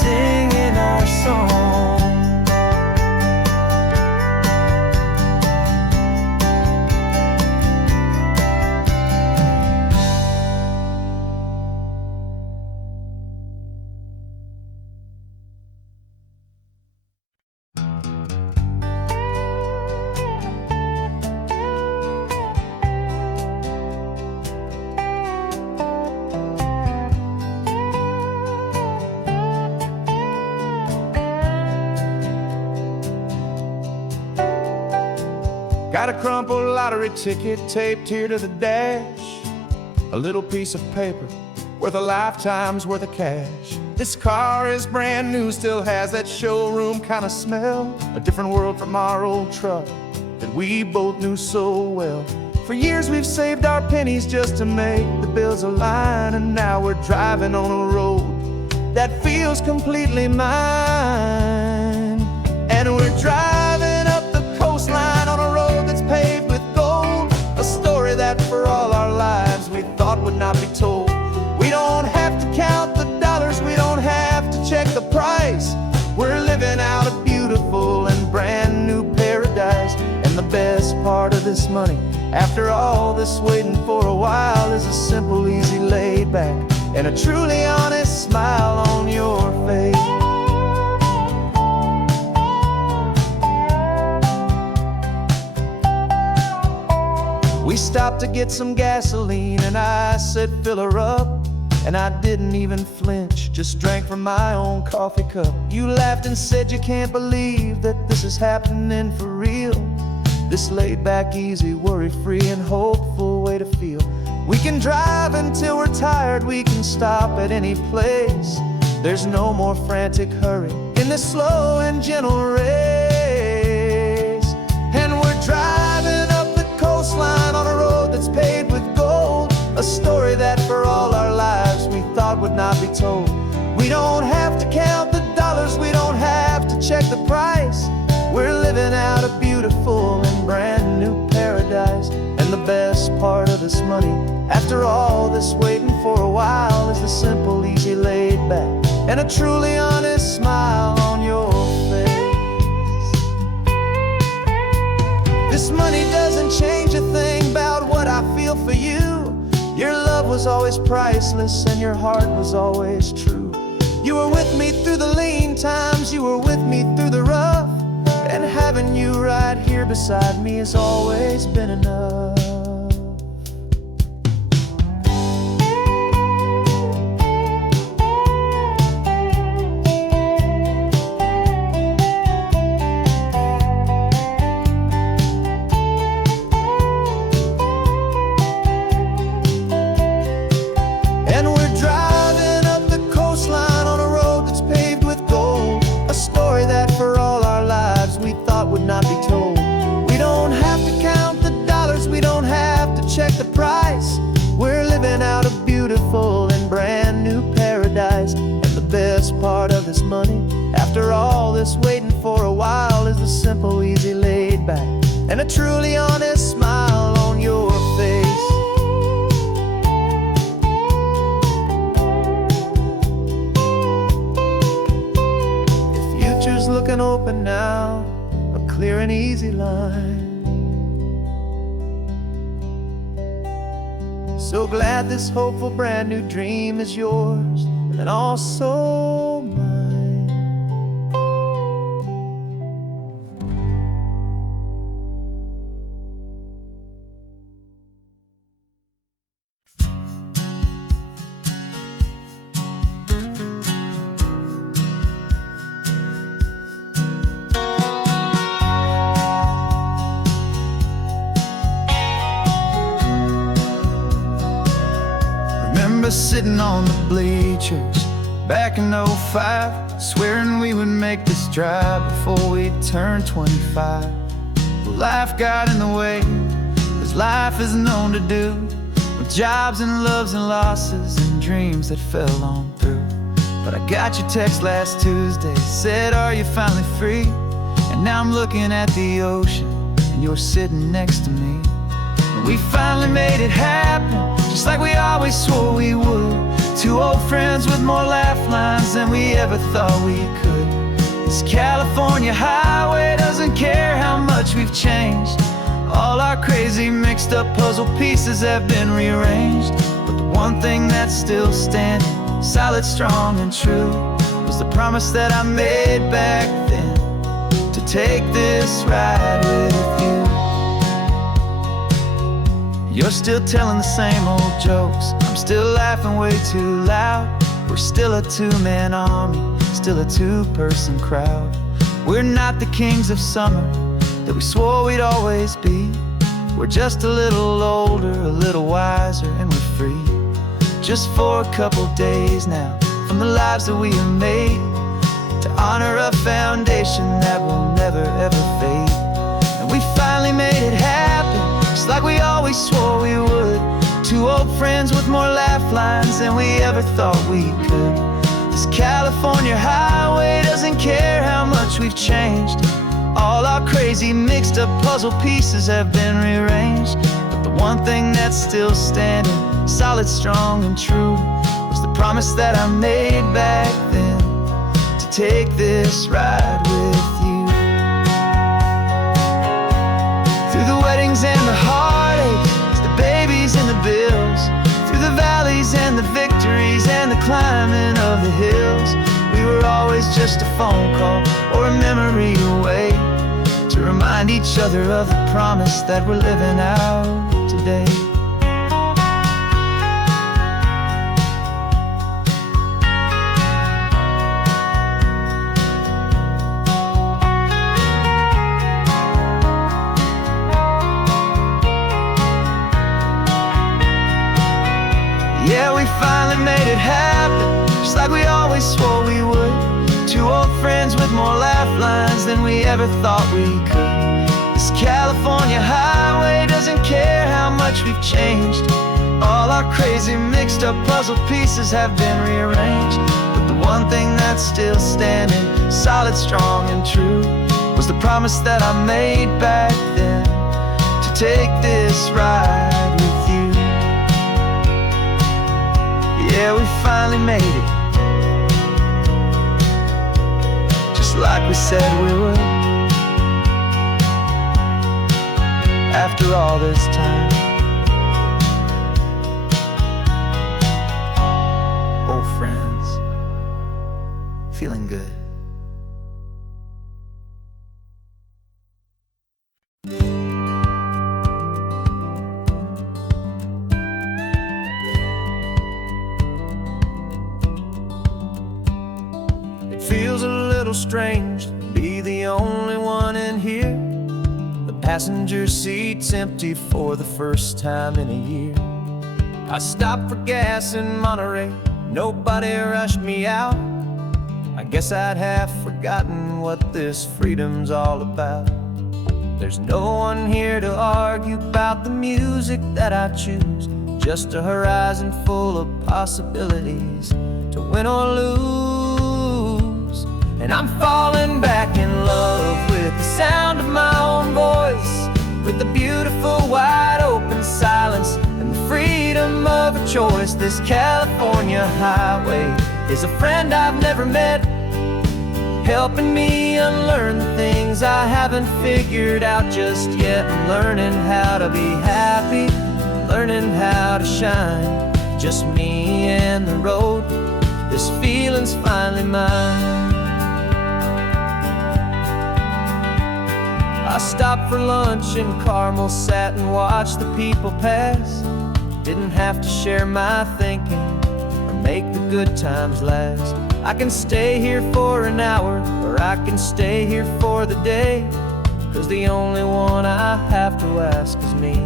singing our song. Got a crumpled lottery ticket taped here to the dash, a little piece of paper worth a lifetime's worth of cash. This car is brand new, still has that showroom kind of smell, a different world from our old truck that we both knew so well. For years we've saved our pennies just to make the bills align, and now we're driving on a road that feels completely mine. And we're driving up the coastline on a road that's paved with gold, a story that for all our lives we thought would not be told. We don't have to count the dollars, we don't have to check the price. We're living out a beautiful and brand new paradise. And the best part of this money, after all this waiting for a while, is a simple, easy, laid back and a truly honest smile on your face. We stopped to get some gasoline and I said fill her up, and I didn't even flinch, just drank from my own coffee cup. You laughed and said you can't believe that this is happening for real. This laid back, easy, worry-free and hopeful way to feel. We can drive until we're tired, we can stop at any place. There's no more frantic hurry in this slow and gentle race. And we're driving up the told. We don't have to count the dollars, we don't have to check the price. We're living out a beautiful and brand new paradise. And the best part of this money, after all this waiting for a while, is the simple, easy, laid back, and a truly honest smile on your face. This money doesn't change a thing about what I feel for you. Your love was always priceless and your heart was always true. You were with me through the lean times, you were with me through the rough, and having you right here beside me has always been enough. And we're driving up the coastline on a road that's paved with gold, a story that for all our lives we thought would not be told. We don't have to count the dollars, we don't have to check the price. We're living out a beautiful and brand new paradise. And the best part of this money, after all this waiting for a while, is the simple, easy, laid back, and a truly honest smile on your face. Looking open now, a clear and easy line. So glad this hopeful brand new dream is yours and also mine. Sitting on the bleachers back in '05, swearing we would make this drive before we turned 25. Well, life got in the way, as life is known to do, with jobs and loves and losses and dreams that fell on through. But I got your text last Tuesday, said, are you finally free? And now I'm looking at the ocean and you're sitting next to me. And we finally made it happen, just like we always swore we would. Two old friends with more laugh lines than we ever thought we could. This California highway doesn't care how much we've changed. All our crazy mixed up puzzle pieces have been rearranged. But the one thing that's still standing, solid, strong, and true, was the promise that I made back then, to take this ride with you. You're still telling the same old jokes, I'm still laughing way too loud. We're still a two-man army, still a two-person crowd. We're not the kings of summer that we swore we'd always be. We're just a little older, a little wiser, and we're free. Just for a couple days now, from the lives that we have made, to honor a foundation that will never ever fade. And we finally made it happen, just like we always swore we would. Two old friends with more laugh lines than we ever thought we could. This California highway doesn't care how much we've changed. All our crazy mixed up puzzle pieces have been rearranged. But the one thing that's still standing, solid, strong, and true, was the promise that I made back then, to take this ride with you. Through the weddings and the heartaches, the babies and the bills, through the valleys and the victories and the climbing of the hills, we were always just a phone call or a memory away, to remind each other of the promise that we're living out today. Yeah, we finally made it happen, just like we always swore we would. Two old friends with more laugh lines than we ever thought we could. This California highway doesn't care how much we've changed. All our crazy mixed up puzzle pieces have been rearranged, but the one thing that's still standing, solid, strong, and true, was the promise that I made back then, to take this ride with you. Yeah, we finally made it, just like we said we would. After all this time, old friends, feeling good. It feels a little strange to be the only one in here. The passenger seat's empty for the first time in a year. I stopped for gas in Monterey, nobody rushed me out. I guess I'd have forgotten what this freedom's all about. There's no one here to argue about the music that I choose, just a horizon full of possibilities to win or lose. And I'm falling back in love with the sound of my own voice, with the beautiful wide open silence and the freedom of a choice. This California highway is a friend I've never met, helping me unlearn the things I haven't figured out just yet. I'm learning how to be happy, learning how to shine, just me and the road. This feeling's finally mine. I stopped for lunch in Carmel, sat and watched the people pass. Didn't have to share my thinking or make the good times last. I can stay here for an hour, or I can stay here for the day, 'cause the only one I have to ask is me.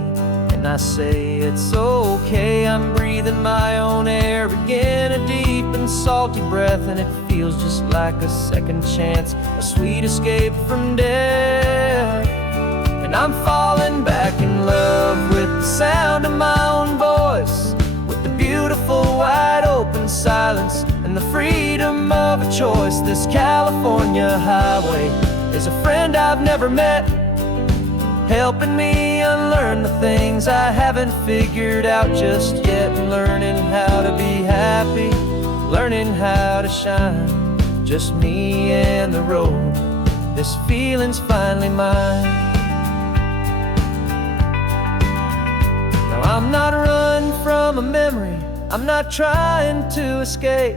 And I say it's okay, I'm breathing my own air again, a deep and salty breath, and it feels just like a second chance, a sweet escape from death. And I'm falling back in love with the sound of my own voice, with the beautiful wide open silence and the freedom of a choice. This California highway is a friend I've never met, helping me unlearn the things I haven't figured out just yet. Learning how to be happy, learning how to shine, just me and the road. This feeling's finally mine. Now I'm not running from a memory, I'm not trying to escape.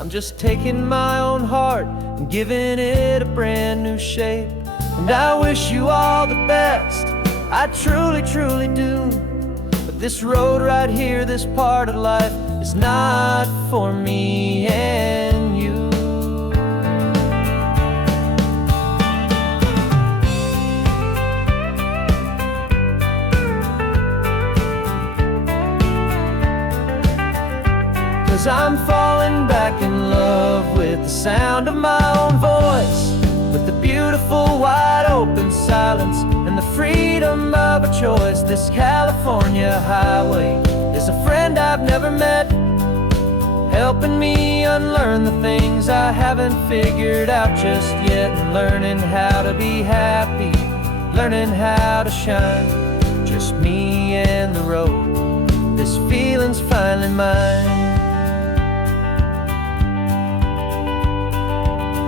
I'm just taking my own heart and giving it a brand new shape. And I wish you all the best, I truly, truly do. But this road right here, this part of life, is not for me and you. 'Cause I'm falling back in love with the sound of my own voice, with the beautiful wide open silence and the freedom of a choice. This California highway is a friend I've never met, helping me unlearn the things I haven't figured out just yet. And learning how to be happy, learning how to shine, just me and the road. This feeling's finally mine.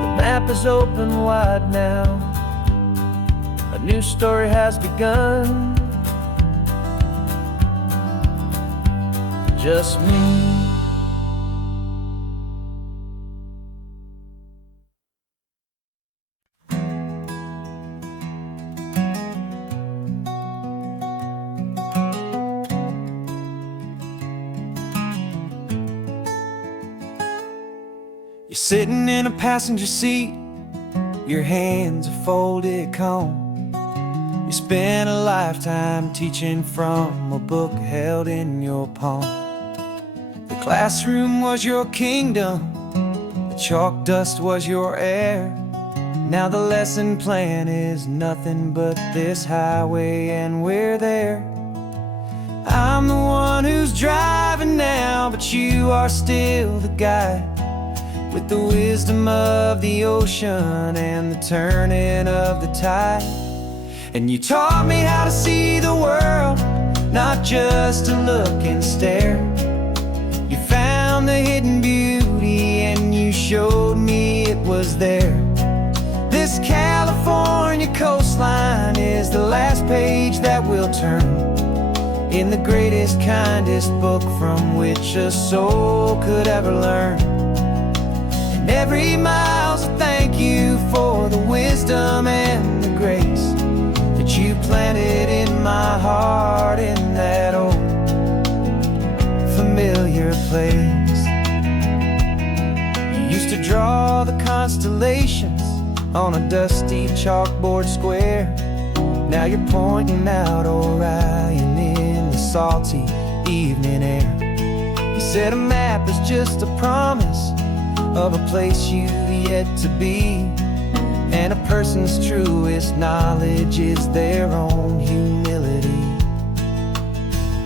The map is open wide now, a new story has begun. Just me. You're sitting in a passenger seat, your hands are folded calm. You spent a lifetime teaching from a book held in your palm. The classroom was your kingdom, the chalk dust was your air. Now the lesson plan is nothing but this highway, and we're there. I'm the one who's driving now, but you are still the guide, with the wisdom of the ocean and the turning of the tide. And you taught me how to see the world, not just to look and stare. You found the hidden beauty and you showed me it was there. This California coastline is the last page that we'll turn in the greatest, kindest book from which a soul could ever learn. And every mile's a thank you for the wisdom and the grace that you planted in my heart in that old familiar place. You used to draw the constellations on a dusty chalkboard square. Now you're pointing out Orion in the salty evening air. You said a map is just a promise of a place you've yet to be, and a person's truest knowledge is their own humility.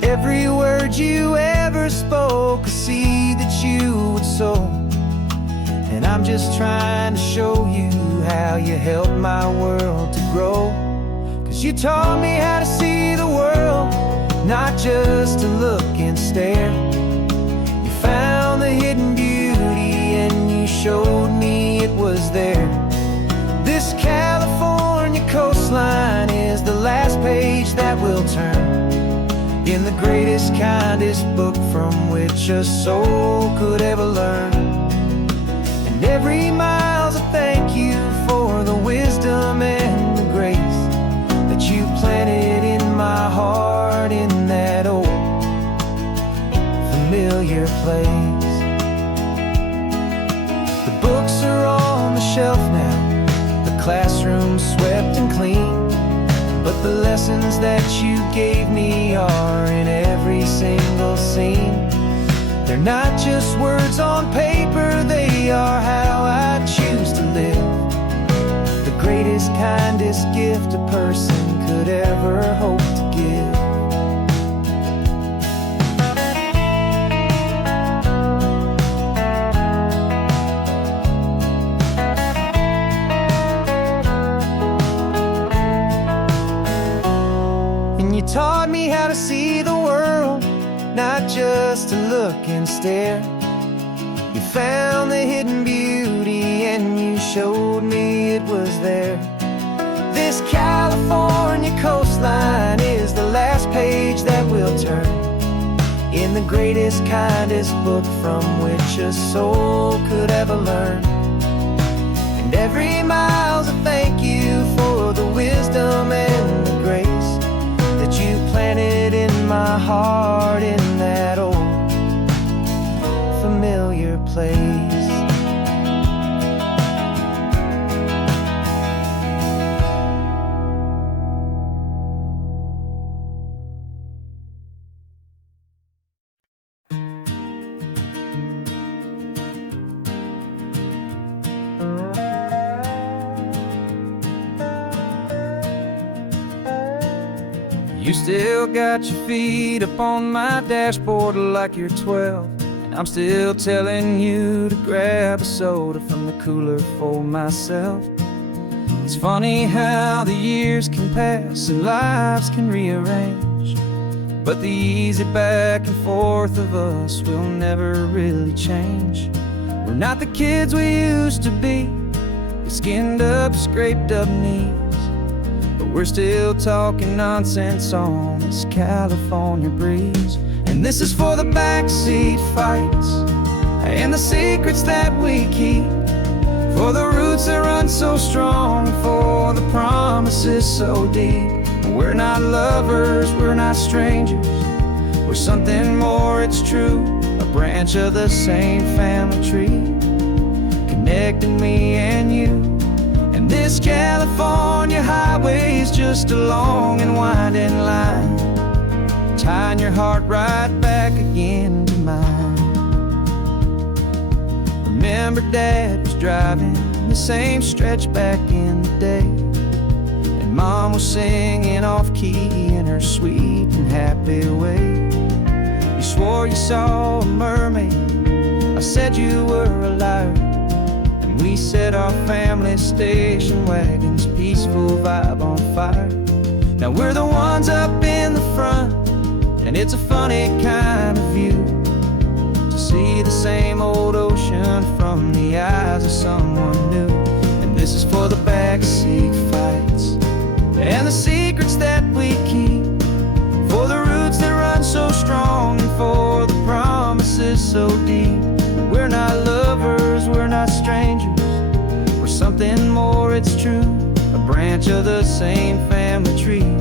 Every word you ever spoke, a seed that you would sow, and I'm just trying to show you how you helped my world to grow. 'Cause you taught me how to see the world, not just to look and stare. You found the hidden beauty and you showed me it was there. This California coastline is the last page that we'll turn in the greatest, kindest book from which a soul could ever learn. And every mile's a thank you for the wisdom and the grace that you planted in my heart in that old familiar place. The books are on the shelf now, the classroom swept and clean, but the lessons that you gave me are in every single scene. They're not just words on paper, they are how I choose to live. The greatest, kindest gift a person could ever hope to give. And you taught me how to see the world, not just to look and stare. You found the hidden beauty and you showed me it was there. This California coastline is the last page that we'll turn in the greatest, kindest book from which a soul could ever learn. And every mile's a thank you for the wisdom and the grace that you planted in my heart in that old familiar place. You still got your feet up on my dashboard like you're 12, and I'm still telling you to grab a soda from the cooler for myself. It's funny how the years can pass and lives can rearrange, but the easy back and forth of us will never really change. We're not the kids we used to be, with skinned up, scraped up knees, but we're still talking nonsense on this California breeze. And this is for the backseat fights and the secrets that we keep, for the roots that run so strong, for the promises so deep. We're not lovers, we're not strangers, we're something more, it's true. A branch of the same family tree, connecting me and you. And this California highway is just a long and winding line, tying your heart right back again to mine. Remember Dad was driving the same stretch back in the day, and Mom was singing off key in her sweet and happy way. You swore saw a mermaid. I said you were a liar, and we set our family station wagon's peaceful vibe on fire. Now we're the ones up in the front, and it's a funny kind of view to see the same old ocean from the eyes of someone new. And this is for the backseat fights and the secrets that we keep, for the roots that run so strong, and for the promises so deep. We're not lovers, we're not strangers, we're something more, it's true. A branch of the same family tree,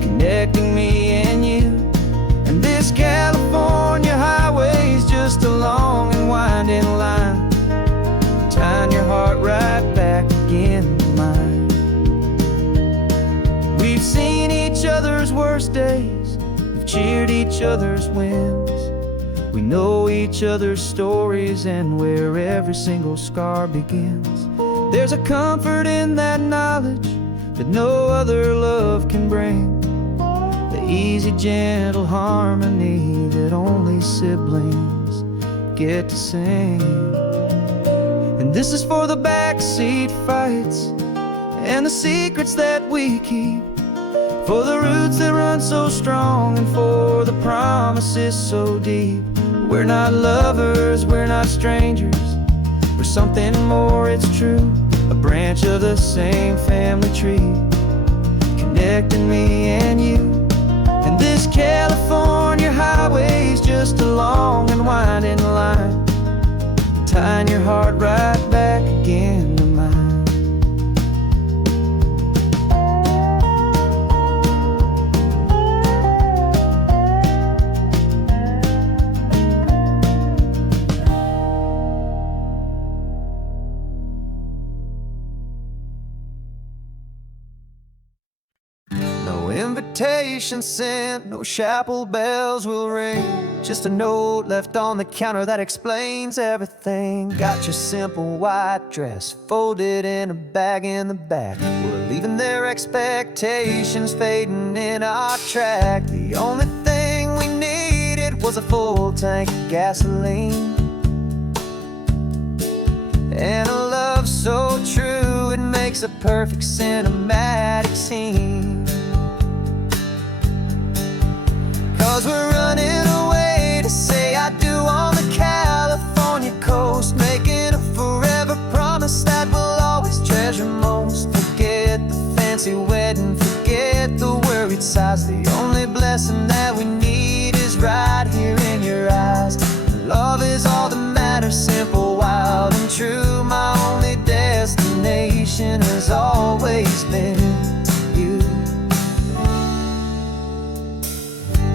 connecting me and you. And this California highway's just a long and winding line, tying your heart right back again to mine. We've seen each other's worst days, we've cheered each other's wins. We know each other's stories and where every single scar begins. There's a comfort in that knowledge that no other love can bring, the easy, gentle harmony that only siblings get to sing. And this is for the backseat fights and the secrets that we keep, for the roots that run so strong, and for the promises so deep. We're not lovers, we're not strangers, we're something more, it's true. A branch of the same family tree, connecting me and you. And this California highway's just a long and winding line, tying your heart right back again to mine. No invitation sent, no chapel bells will ring, just a note left on the counter that explains everything. Got your simple white dress folded in a bag in the back. We're leaving their expectations fading in our track. The only thing we needed was a full tank of gasoline, and a love so true it makes a perfect cinematic scene. 'Cause we're running away to say I do on the California coast, making a forever promise that we'll always treasure most. Forget the fancy wedding, forget the worried sighs. The only blessing that we need is right here in your eyes. Love is all that matters, simple, wild, and true. My only destination has always been you.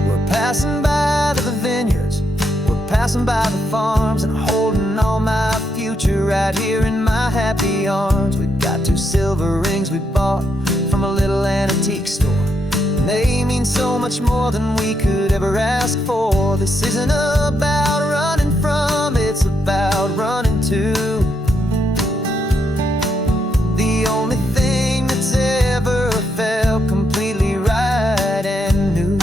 We're passing by the vineyards, we're passing by the farms, and holding on my future right here in my happy arms. We've got 2 silver rings we bought from a little antique store, and they mean so much more than we could ever ask for. This isn't about running from, it's about running to the only thing that's ever felt completely right and new.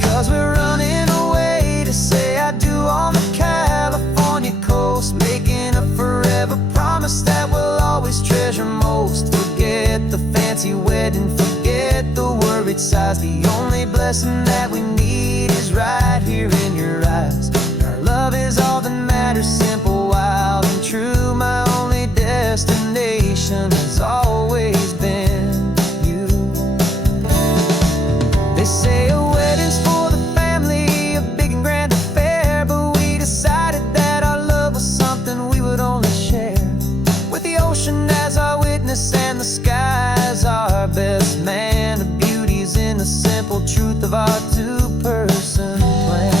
'Cause we're running away to say I do on the California coast, making a forever promise that we'll always treasure most. Forget the fancy wedding, forget the worried sighs. The only blessing that we need is right here in your eyes. Our love is all that matters, simple, wild, and true. My only destination has always been you. They say a wedding's for the family, a big and grand affair, but we decided that our love was something we would only share with the ocean as our witness and the sky as our best man. The beauty's in the simple truth of our 2-person plan.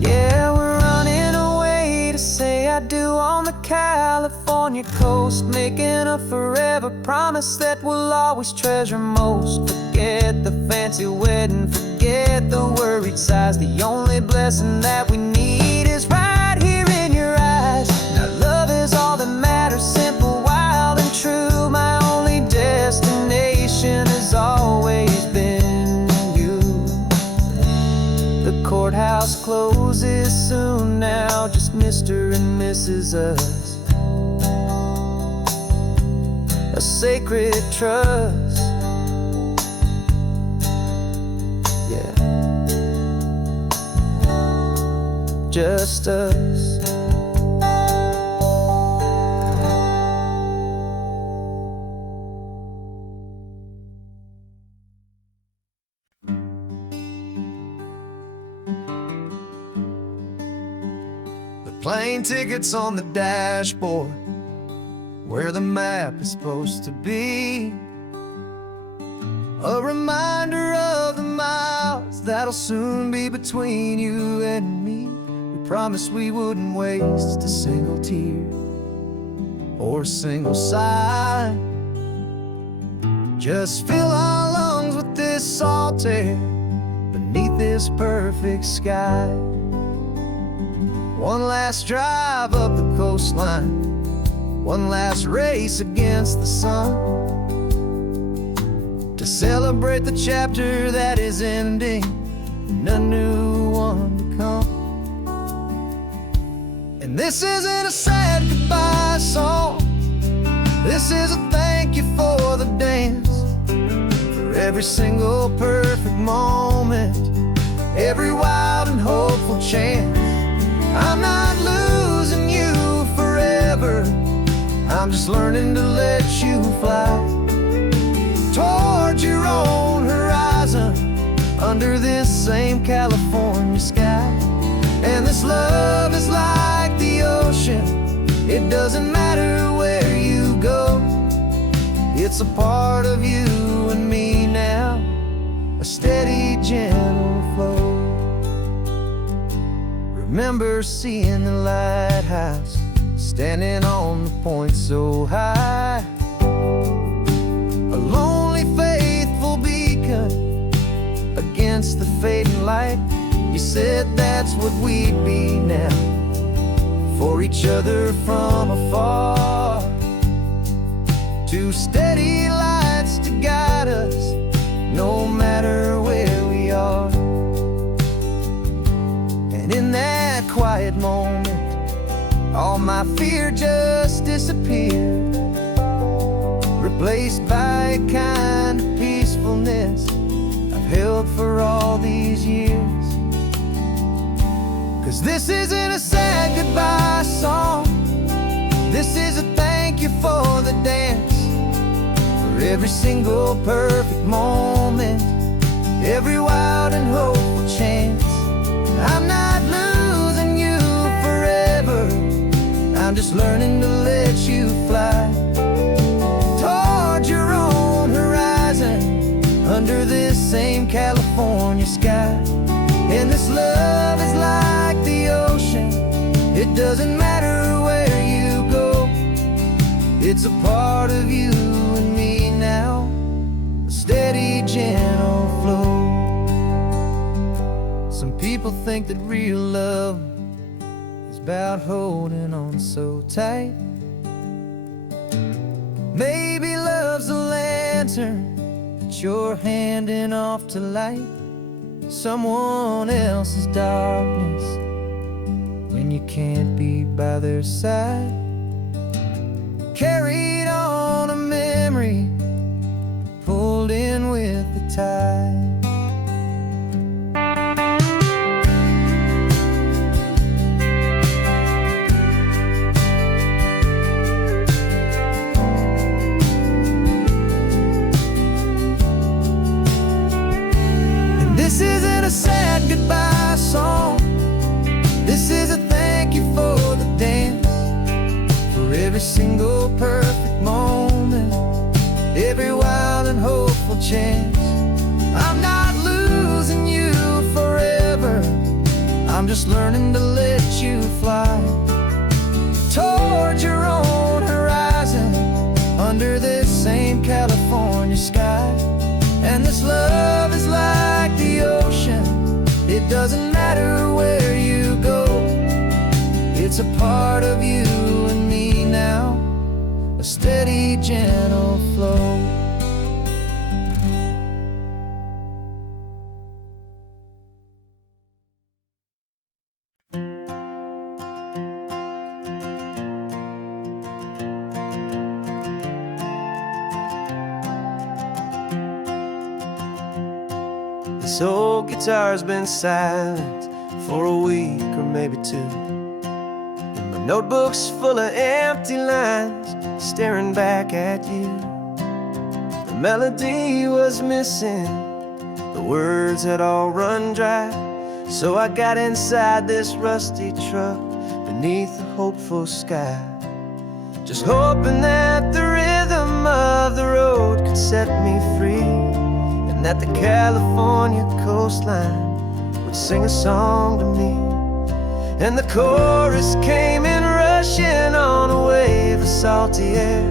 Yeah, we're running away to say I do on the California coast, making a forever promise that we'll always treasure most. Forget the fancy wedding, forget forget the worried sighs. The only blessing that we need is right here in your eyes. Now love is all that matters, simple, wild, and true. My only destination has always been you. The courthouse closes soon now, just Mr. and Mrs. Us. A sacred trust. Yeah, just us. The plane tickets on the dashboard, where the map is supposed to be. A reminder of the miles that'll soon be between you and me. We promised we wouldn't waste a single tear or a single sigh. Just fill our lungs with this salt air beneath this perfect sky. One last drive up the coastline, one last race against the sun, to celebrate the chapter that is ending and a new one to come. And this isn't a sad goodbye song, this is a thank you for the dance, for every single perfect moment, every wild and hopeful chance. I'm not losing you forever, I'm just learning to let you fly toward your own horizon, under this same California sky. And this love is like the ocean, it doesn't matter where you go, it's a part of you and me now, a steady, gentle flow. Remember seeing the lighthouse, standing on the point so high, a lonely, faithful beacon against the fading light. You said that's what we'd be now, for each other from afar. Two steady lights to guide us, no matter where we are. And in that quiet moment, all my fear just disappeared, replaced by a kind of peacefulness I've held for all these years. 'Cause this isn't a sad goodbye song, this is a thank you for the dance, for every single perfect moment, every wild and hopeful chance. I'm not losing you forever, I'm just learning to let you fly toward your own horizon, under this same California sky. And this love is like the ocean, it doesn't matter where you go, it's a part of you and me now, a steady, gentle flow. Some people think that real love is about holding on so tight. Maybe love's a lantern that you're handing off to light someone else's darkness when you can't be by their side. Carried on a memory, pulled in with the tide. This isn't a sad goodbye song, this is a thank you for the dance, for every single perfect moment, every wild and hopeful chance. I'm not losing you forever, I'm just learning to let you fly toward your own horizon, under this same California sky. And this love is like the ocean, Doesn't matter where you go, it's a part of you and me now, a steady, gentle flow. This old guitar's been silent for a week or maybe two, and my notebook's full of empty lines staring back at you. The melody was missing, the words had all run dry, so I got inside this rusty truck beneath a hopeful sky, just hoping that the rhythm of the road could set me free, and that the California coastline would sing a song to me. And the chorus came in rushing on a wave of salty air,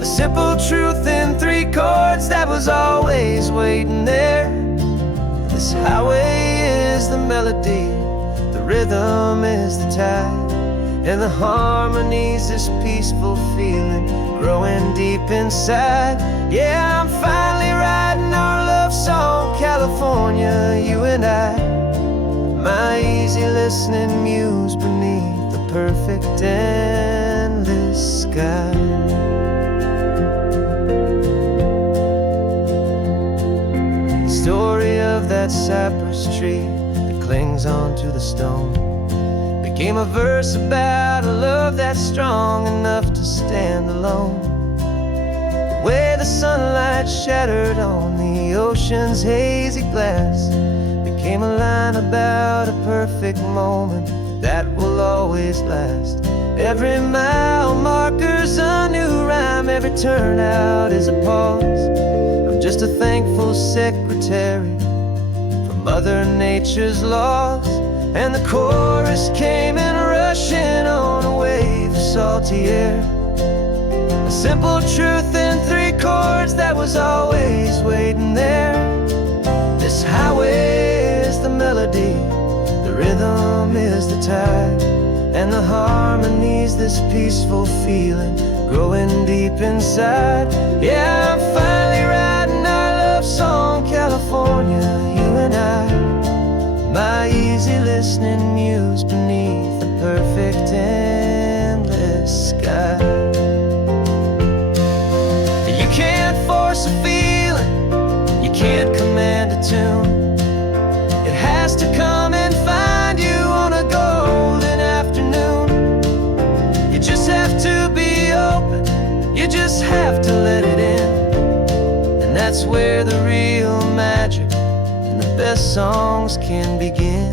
a simple truth in 3 chords that was always waiting there. This highway is the melody, the rhythm is the tide, and the harmony's this peaceful feeling growing deep inside. Yeah, I'm finally writing our love song, California, you and I, my easy listening muse beneath the perfect endless sky. The story of that cypress tree that clings onto the stone became a verse about a love that's strong enough to stand alone. The way the sunlight shattered on the ocean's hazy glass became a line about a perfect moment that will always last. Every mile marker's a new rhyme, every turnout is a pause. I'm just a thankful secretary for Mother Nature's laws. And the chorus came in rushing on a wave of salty air, a simple truth in 3 chords that was always waiting there. This highway is the melody, the rhythm is the tide, and the harmony's this peaceful feeling growing deep inside. Yeah, I'm finally writing our love song, California, you and I, my easy listening muse beneath the perfect endless sky. You can't force a feeling, you can't command a tune. It has to come and find you on a golden afternoon. You just have to be open, you just have to let it in, and that's where the real magic and the best songs can begin.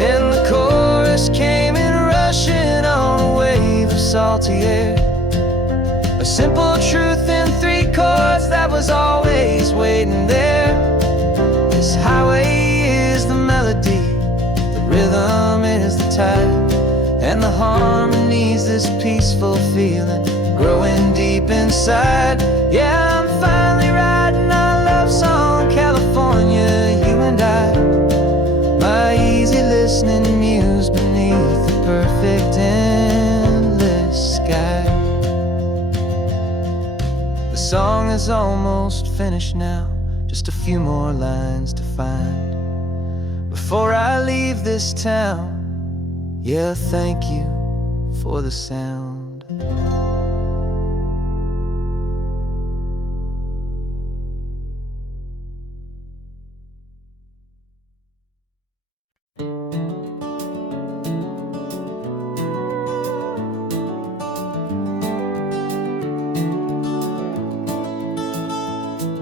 And the chorus came in rushing on a wave of salty air, a simple truth in 3 chords that was always waiting there. This highway is the melody, the rhythm is the tide, and the harmony's this peaceful feeling growing deep inside. Yeah, I'm finally writing our love song, California, you and I, my easy listening muse beneath the perfect endless sky. The song is almost finished now, just a few more lines to find before I leave this town. Yeah, thank you for the sound.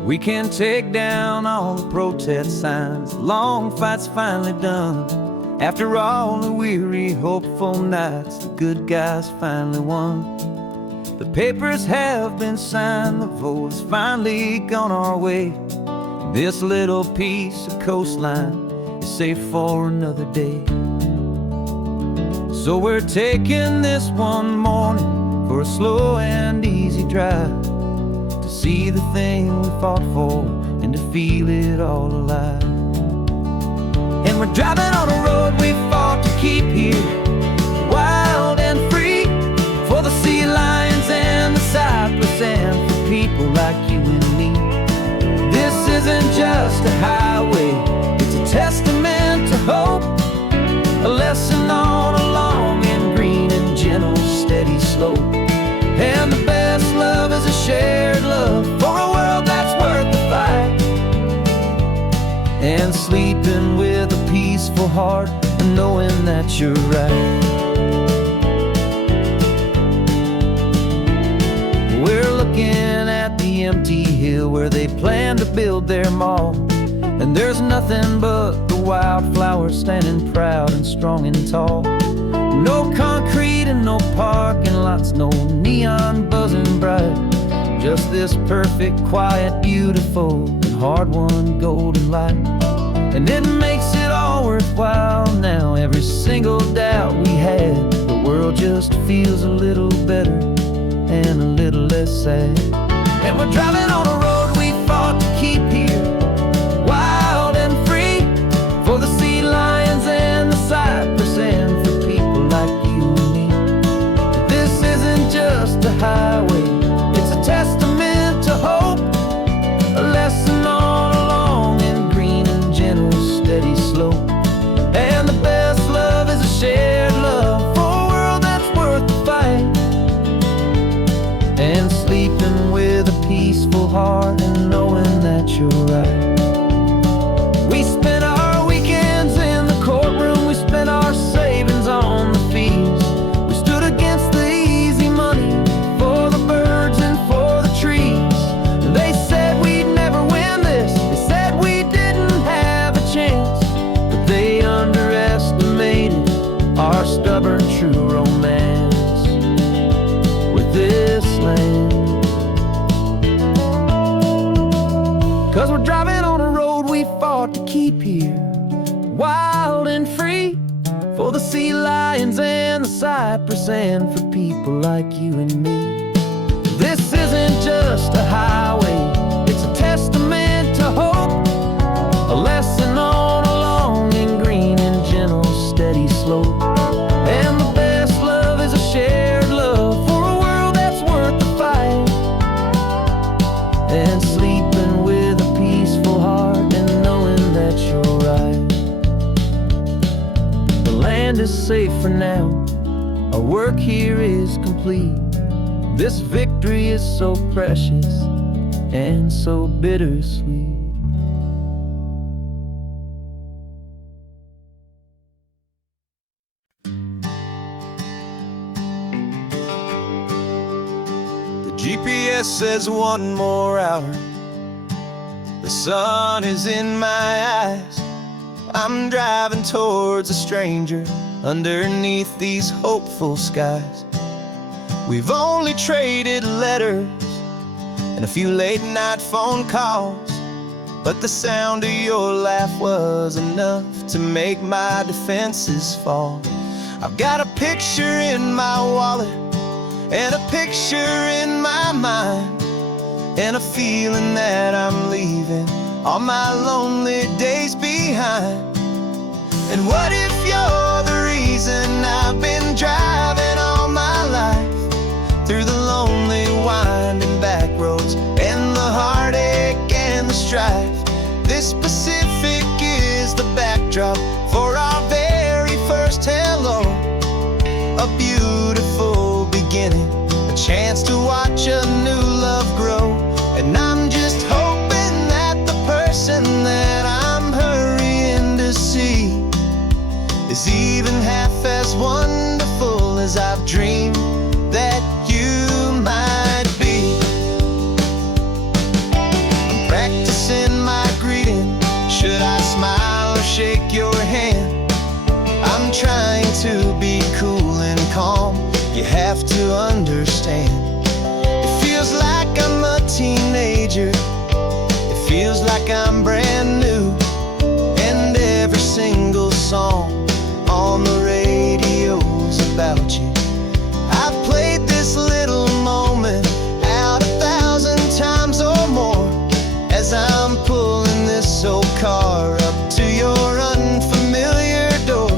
We can take down all the protest signs, long fight's finally done. After all the weary, hopeful nights, the good guys finally won. The papers have been signed, the vote has finally gone our way. This little piece of coastline is safe for another day. So we're taking this one morning for a slow and easy drive, to see the thing we fought for and to feel it all alive. And we're driving on a road we fought to keep here, wild and free, for the sea lions and the cypress and for people like you and me. This isn't just a highway, it's a testament to hope, a lesson on a long and green and gentle steady slope. And the best love is a shared love for a world that's worth the fight, and sleeping with a peaceful heart and knowing that you're right. We're looking at the empty hill where they plan to build their mall, and there's nothing but the wildflowers standing proud and strong and tall. No concrete and no parking lots, no neon buzzing bright, just this perfect, quiet, beautiful, and hard-won golden light. And it makes it all worthwhile now, every single doubt we had. The world just feels a little better and a little less sad. And we're driving on a road we fought to keep here, wild and free, for the sea lions and the cypress and for people like you and me. This isn't just a highway, it's a testament to hope, a lesson on a long and green and gentle steady slope. And the best love is a shared love for a world that's worth the fight, and sleeping with a peaceful heart and knowing that you're right. We spent our weekends in the courtroom, we spent our savings on the fees. We stood against the easy money for the birds and for the trees. And they said we'd never win this, they said we didn't have a chance, but they underestimated our stubborn true romance with this land. 'Cause we're driving on a road we fought to keep here, wild and free, for the sea lions and the cypress and for people like you and me. This isn't just a highway, it's a testament to hope, a lesson on a long and green and gentle steady slope. And the best love is a shared love for a world that's worth the fight, and sleeping with a peaceful heart and knowing that you're right. The land is safe for now, our work here is complete. This victory is so precious and so bittersweet. GPS says one more hour, the sun is in my eyes. I'm driving towards a stranger underneath these hopeful skies. We've only traded letters and a few late night phone calls, but the sound of your laugh was enough to make my defenses fall. I've got a picture in my wallet and a picture in my mind, and a feeling that I'm leaving all my lonely days behind. And what if you're the reason I've been driving all my life, through the lonely winding back roads and the heartache and the strife? This Pacific is the backdrop for our very first hello, a beautiful beginning, a chance to watch a new love grow. And I'm just hoping that the person that I'm hurrying to see is even half as wonderful as I've dreamed that you might be. I'm practicing my greeting, should I smile or shake your hand? have to understand. It feels like I'm a teenager. It feels like I'm brand new. And every single song on the radio's about you. I've played this little moment out 1,000 times or more as I'm pulling this old car up to your unfamiliar door.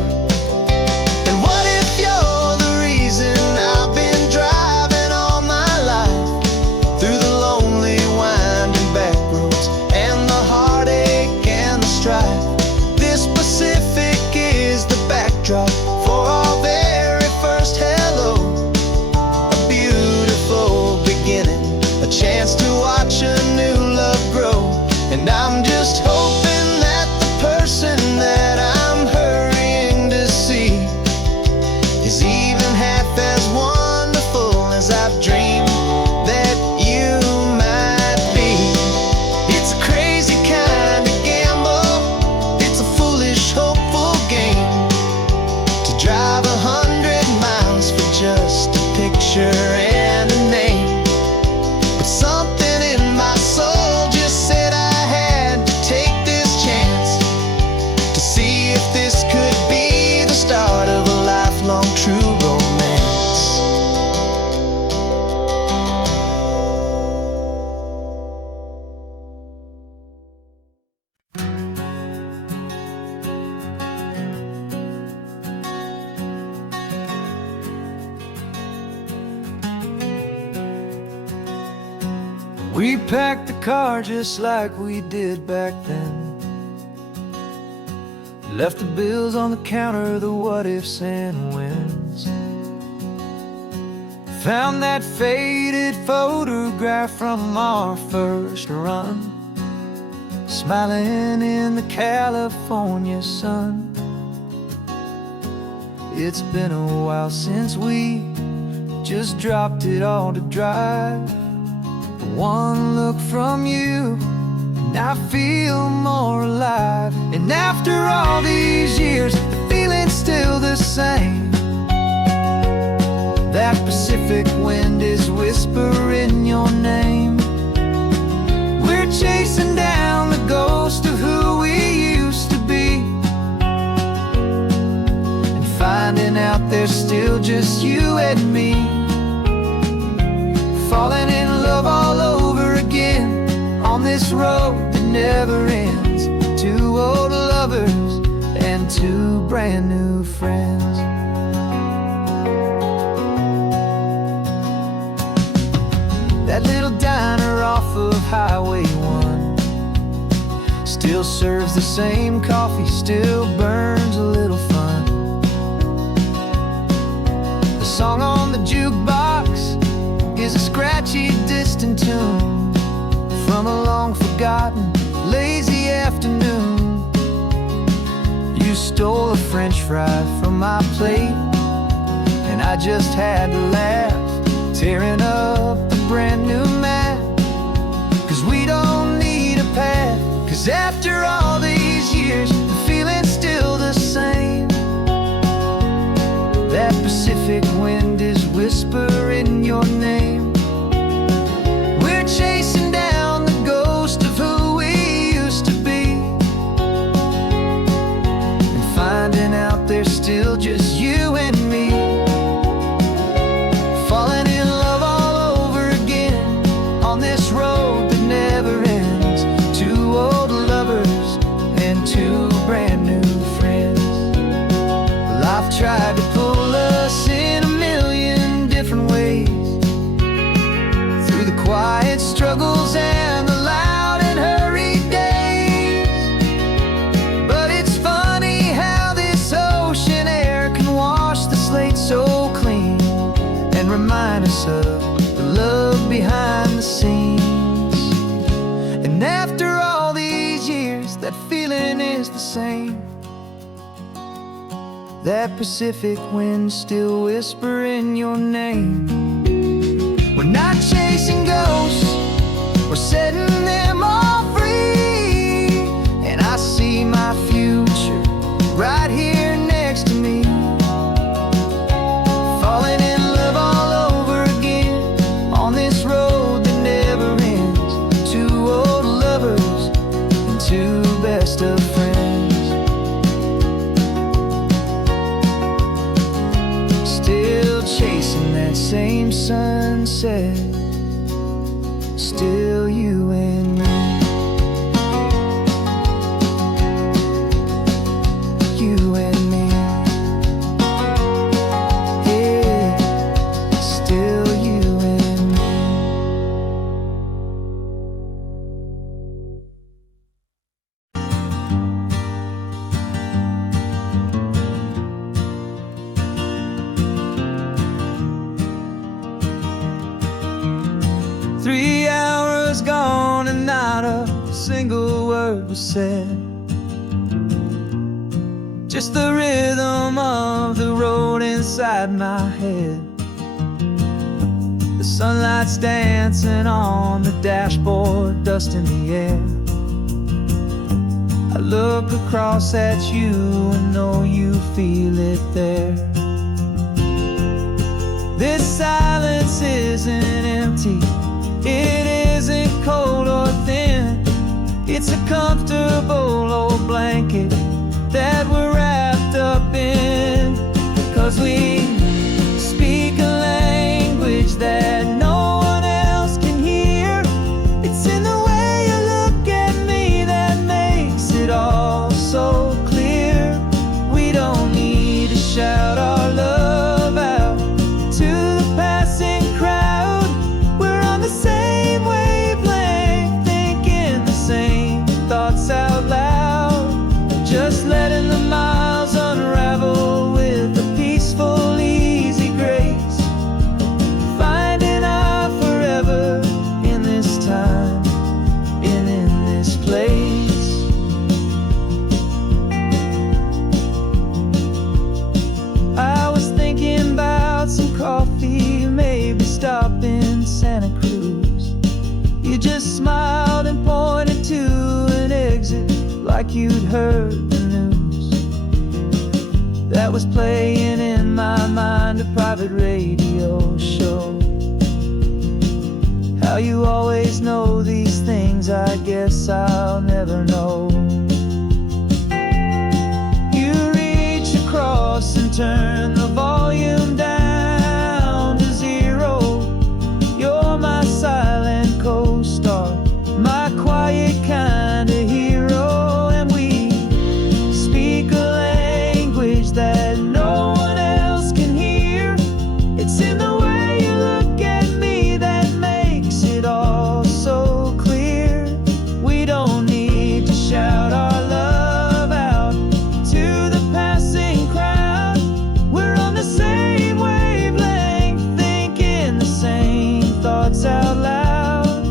And what if you're the reason I've been driving all my life through the lonely winding back roads and the heartache and the strife? This Pacific is the backdrop for our very first hello. A beautiful beginning, a chance to watch a new love grow. And I'm just hoping that the person that I'm hurrying to see is even half as wonderful as I've dreamed that you might be. It's a crazy kind of gamble. It's a foolish, hopeful game to drive 100 miles for just a picture and a name. But something in my soul just said I had to take this chance to see if this could be the start of a lifelong true romance. We packed the car just like we did back then. Left the bills on the counter, the what ifs and whens. Found that faded photograph from our first run, smiling in the California sun. It's been a while since we just dropped it all to drive. One look from you and I feel more alive. And after all these years, the feeling's still the same. That Pacific wind is whispering your name. We're chasing down the ghost of who we used to be, and finding out there's still just you and me. Falling in love all over again on this road that never ends. Two old lovers and two brand new friends. That little diner off of Highway 1 still serves the same coffee, still burns a little fun. The song on the jukebox is a scratchy, distant tune from a long-forgotten, lazy afternoon. You stole a French fry from my plate, and I just had to laugh, tearing up a brand new map. 'Cause we don't need a path, 'cause after all these years, the feeling's still the same. That Pacific wind is whispering your name. We're chasing down the ghost of who we used to be, and finding out there's still just you and me. Falling in love all over again on this road that never ends. Two old lovers and two brand new friends. Life tried to pull us in a million different ways, through the quiet struggles and the loud and hurried days. But it's funny how this ocean air can wash the slate so clean and remind us of the love behind the scenes. And after all these years, that feeling is the same. That Pacific wind still whispering your name. We're not chasing ghosts, we're setting them all free. And I see my future right here next to me. Falling in love that same sunset, still you and me. You and me. Yeah, still you and me. 3 hours gone and not a single word was said. Just the rhythm of the road inside my head. The sunlight's dancing on the dashboard, dust in the air. I look across at you and know you feel it there. This silence isn't empty, it isn't cold or thin. It's a comfortable old blanket that we're wrapped up in. 'Cause we speak a language that no one else can hear. It's in the way you look at me that makes it all so clear. We don't need to shout our love out to the passing crowd. We're on the same wavelength, thinking the same thoughts out loud. Just letting the miles unravel with a peaceful, easy grace. Finding our forever in this time and in this place. I was thinking about some coffee, maybe stop in Santa Cruz. You just smiled and pointed to an exit like you'd heard the news. That was playing in my mind, a private radio show. How you always know these things, I guess I'll never know. You reach across and turn the volume down to 0. You're my silent co-star, my quiet kind of hero. And we speak a language that no one else can hear. It's in the way you look at me that makes it all so clear. We don't need to shout our love out to the passing crowd. We're on the same wavelength, thinking the same thoughts out loud.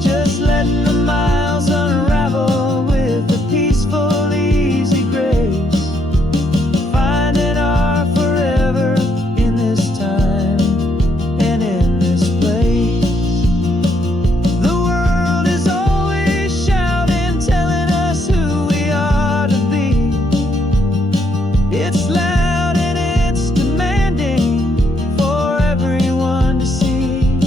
Just letting the miles unravel with a peaceful, easy grace. Finding our forever in this time and in this place. The world is always shouting, telling us who we are to be. It's loud and it's demanding for everyone to see.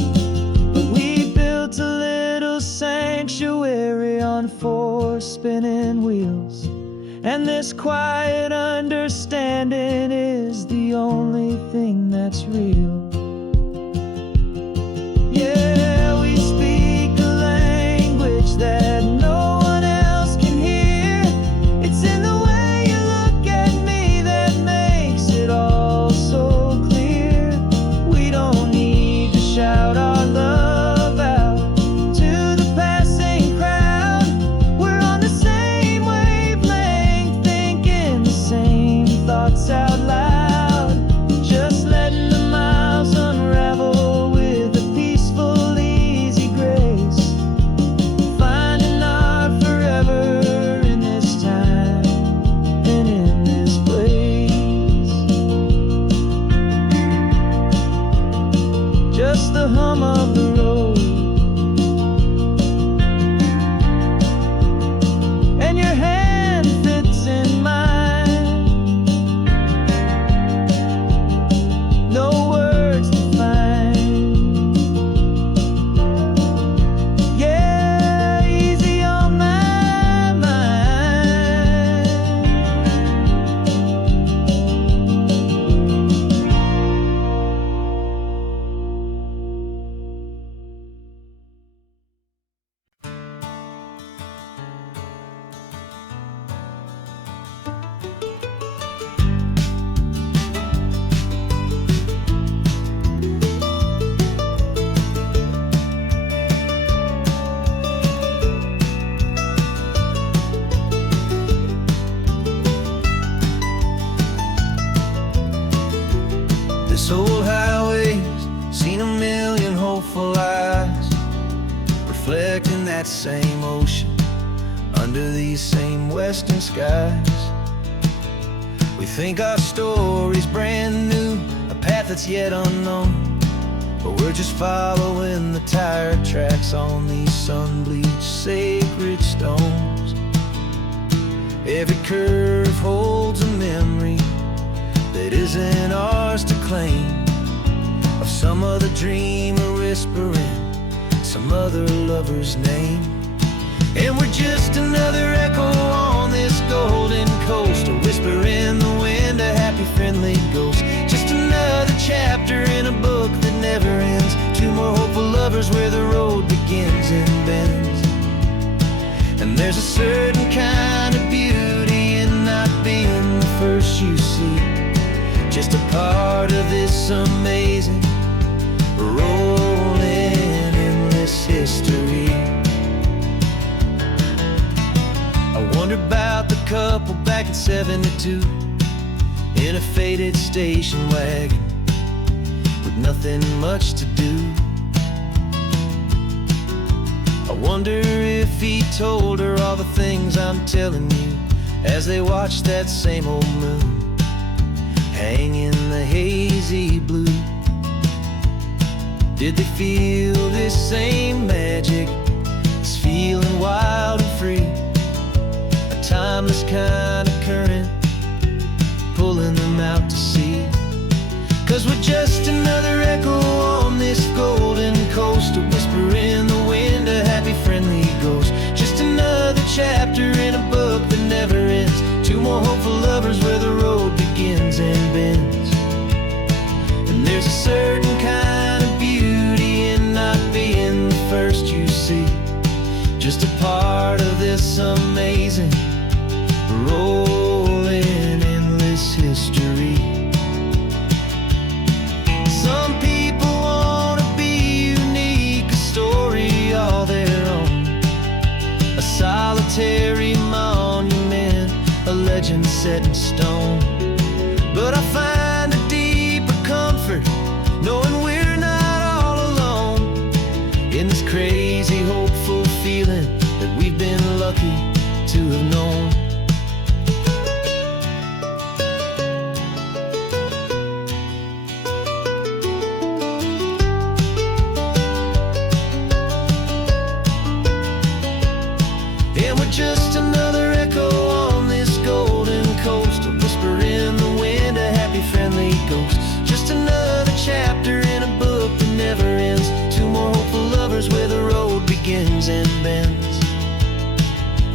But we built a little sanctuary on 4 spinning wheels. And this quiet understanding is the only thing that's real. Yeah, we speak a language that no one else can hear. It's in the way you look at me that makes it all so clear. We don't need to shout our love out to the passing crowd. We're on the same wavelength, thinking the same thoughts out loud. Just letting the miles unravel with a peaceful, easy grace. Finding our forever in this time and in this place. Just the hum of the road and your hand fits in mine. No words to find. Yeah, easy on my mind. This old highway's seen a million hopeful eyes, reflecting that same ocean under these same western skies. We think our story's brand new, a path that's yet unknown, but we're just following the tire tracks on these sun-bleached sacred stones. Every curve holds a memory that isn't ours to claim, of some other dreamer whispering some other lover's name. And we're just another echo on this golden coast, a whisper in the wind, a happy friendly ghost. Just another chapter in a book that never ends, two more hopeful lovers where the road begins and bends. And there's a certain kind of beauty in not being the first you see, just a part of this amazing rolling endless history. I wonder about the couple back in '72 in a faded station wagon with nothing much to do. I wonder if he told her all the things I'm telling you as they watched that same old moon hang in the hazy blue. Did they feel this same magic, this feeling wild and free, a timeless kind of current pulling them out to sea? 'Cause we're just another echo on this golden coast, a whisper in the wind, a happy friendly ghost. Just another chapter in a book that never ends, two more hopeful lovers where the road begins and bends. And there's a certain kind of beauty in not being the first you see, just a part of this amazing rolling endless history. Some people wanna be unique, a story all their own, a solitary monument, a legend set in stone. But I find a deeper comfort knowing we're not all alone in this crazy hopeful feeling that we've been lucky to have known. And we're just another echo on this golden coast, a whisper in the wind, a happy friendly ghost. Just another chapter in a book that never ends, two more hopeful lovers where the road begins and bends.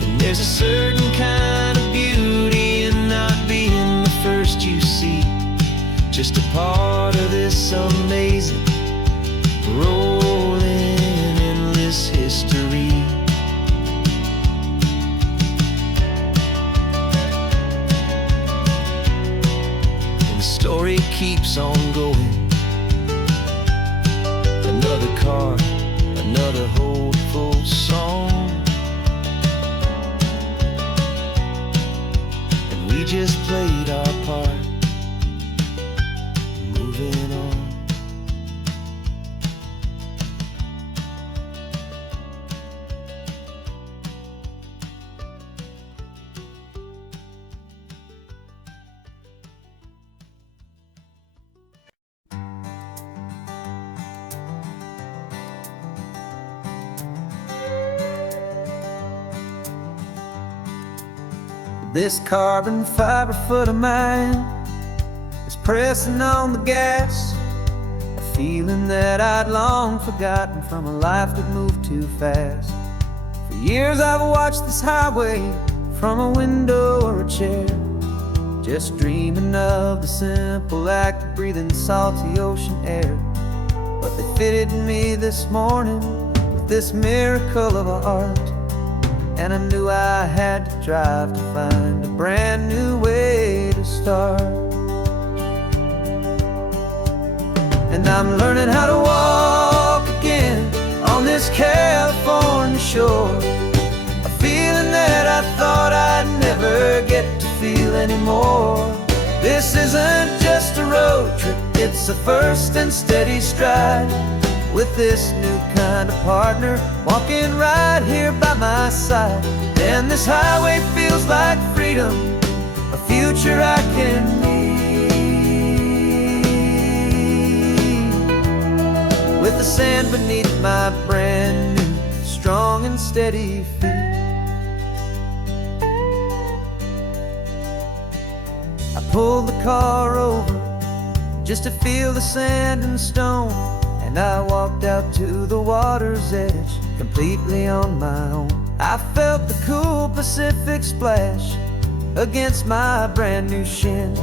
And there's a certain kind of beauty in not being the first you see, just a part of this amazing rolling endless history. Story keeps on going. Another car, another hopeful song, and we just played our part, moving on. This carbon fiber foot of mine is pressing on the gas, a feeling that I'd long forgotten from a life that moved too fast. For years I've watched this highway from a window or a chair, just dreaming of the simple act of breathing salty ocean air. But they fitted me this morning with this miracle of art, and I knew I had to drive to find a brand new way to start. And I'm learning how to walk again on this California shore, a feeling that I thought I'd never get to feel anymore. This isn't just a road trip, It's a first and steady stride with this new kind of partner walking right here by my side. And this highway feels like freedom, a future I can need. With the sand beneath my brand new, strong and steady feet. I pulled the car over just to feel the sand and stone, and I walked out to the water's edge, completely on my own. I felt the cool Pacific splash against my brand new shin,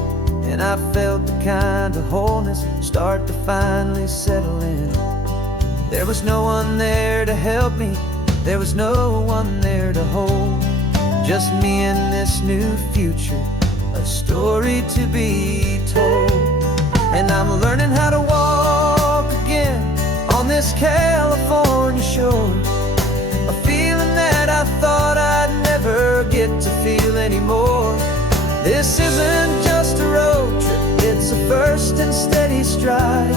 and I felt the kind of wholeness start to finally settle in. There was no one there to help me, there was no one there to hold, just me and this new future, a story to be told. And I'm learning how to walk again on this California shore, a feeling that I thought I'd never get to feel anymore. This isn't just a road trip, it's a first and steady stride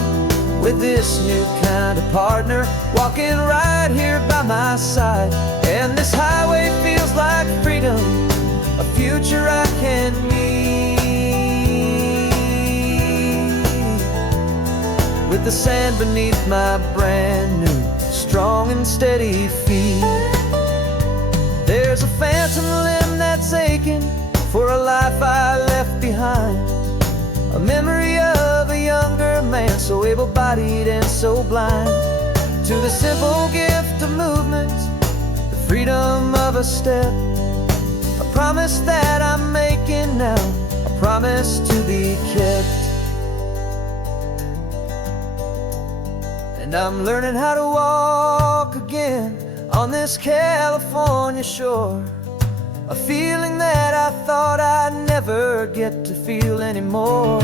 with this new kind of partner walking right here by my side. And this highway feels like freedom, a future I can need. With the sand beneath my brand new, strong and steady feet. There's a phantom limb that's aching for a life I left behind, a memory of a younger man, so able-bodied and so blind, to the simple gift of movement, the freedom of a step, a promise that I'm making now, a promise to be kept. And I'm learning how to walk again on this California shore, a feeling that I thought I'd never get to feel anymore.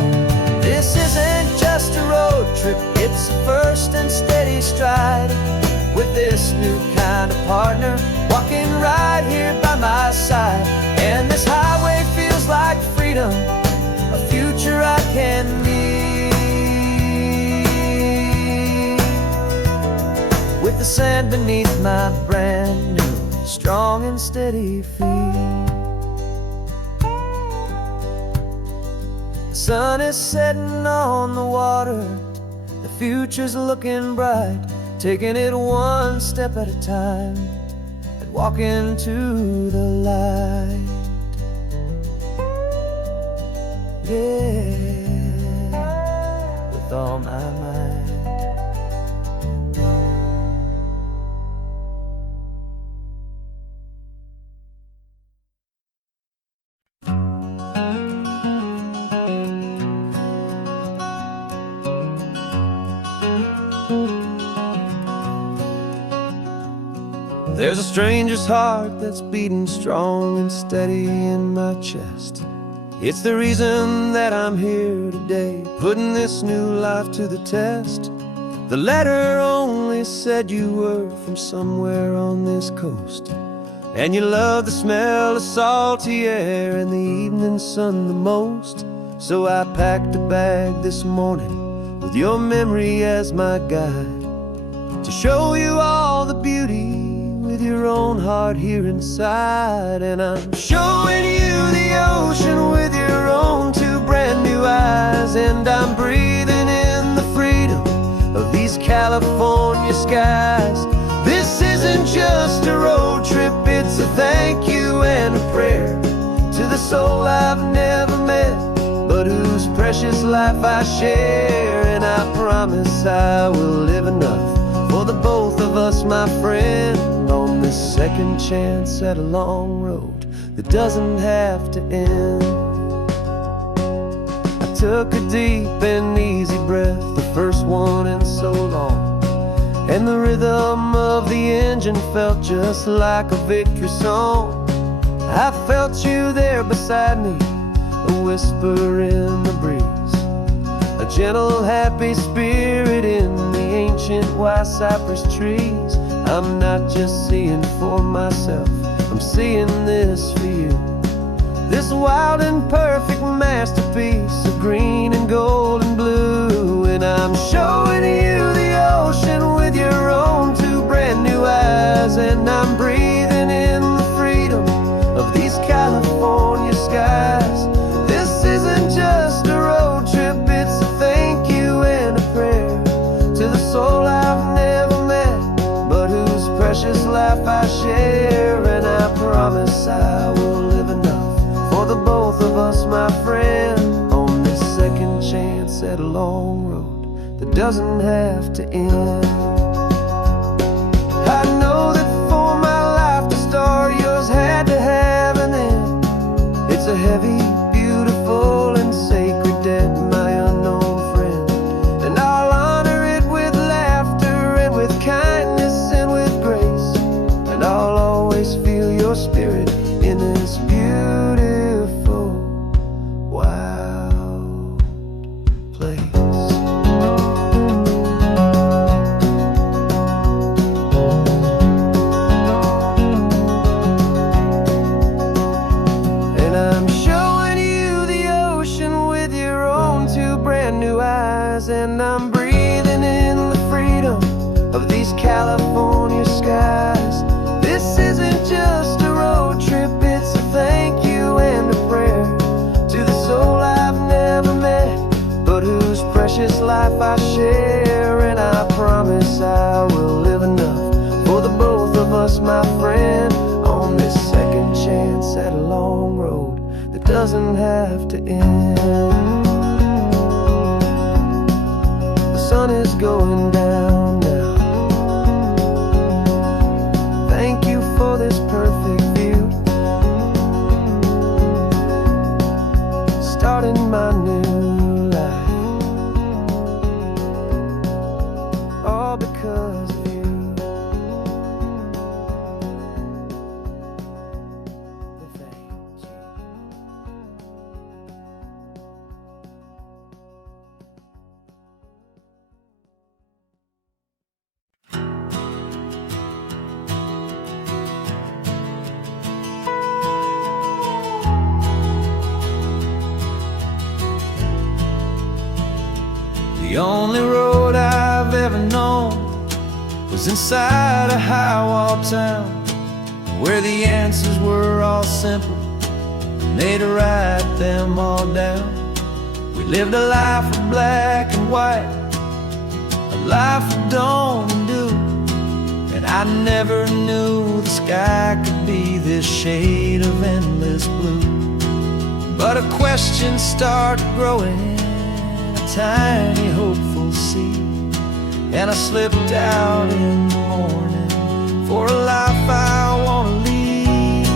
This isn't just a road trip, it's a first and steady stride with this new kind of partner walking right here by my side. And this highway feels like freedom, a future I can need. With the sand beneath my brand new, strong and steady feet. The sun is setting on the water, the future's looking bright, taking it one step at a time and walking to the light. Yeah, with all my might. There's a stranger's heart that's beating strong and steady in my chest. It's the reason that I'm here today, putting this new life to the test. The letter only said you were from somewhere on this coast, and you love the smell of salty air and the evening sun the most. So I packed a bag this morning with your memory as my guide, to show you all the beauty with your own heart here inside. And I'm showing you the ocean with your own two brand new eyes, and I'm breathing in the freedom of these California skies. This isn't just a road trip, it's a thank you and a prayer to the soul I've never met, but whose precious life I share. And I promise I will live enough for the both of us, my friend, on this second chance at a long road that doesn't have to end. I took a deep and easy breath, the first one in so long, and the rhythm of the engine felt just like a victory song. I felt you there beside me, a whisper in the breeze, a gentle happy spirit in the ancient white cypress trees. I'm not just seeing for myself, I'm seeing this for you. This wild and perfect masterpiece of green and gold and blue. share, and I promise I will live enough for the both of us, my friend, on this second chance at a long road that doesn't have to end. I know that for my life to start, yours had to have an end. It's a heavy, beautiful, and sacred debt, my unknown friend, and I'll honor it with laughter and with kindness and with grace, and I'll always feel your spirit in this beautiful, wild place. And I'm breathing in the freedom of these California skies. This isn't just a road trip, it's a thank you and a prayer to the soul I've never met, but whose precious life I share. And I promise I will live enough for the both of us, my friend, on this second chance at a long road that doesn't have to end. The sun is going down now. Thank you for this perfect view, starting my new life, all because of you. Thank you. The only road I've ever known was inside a high-wall town, where the answers were all simple and they'd write them all down. We lived a life of black and white, a life of dawn and dew, and I never knew the sky could be this shade of endless blue. But a question started growing, tiny hopeful seed, and I slipped out in the morning for a life I want to lead.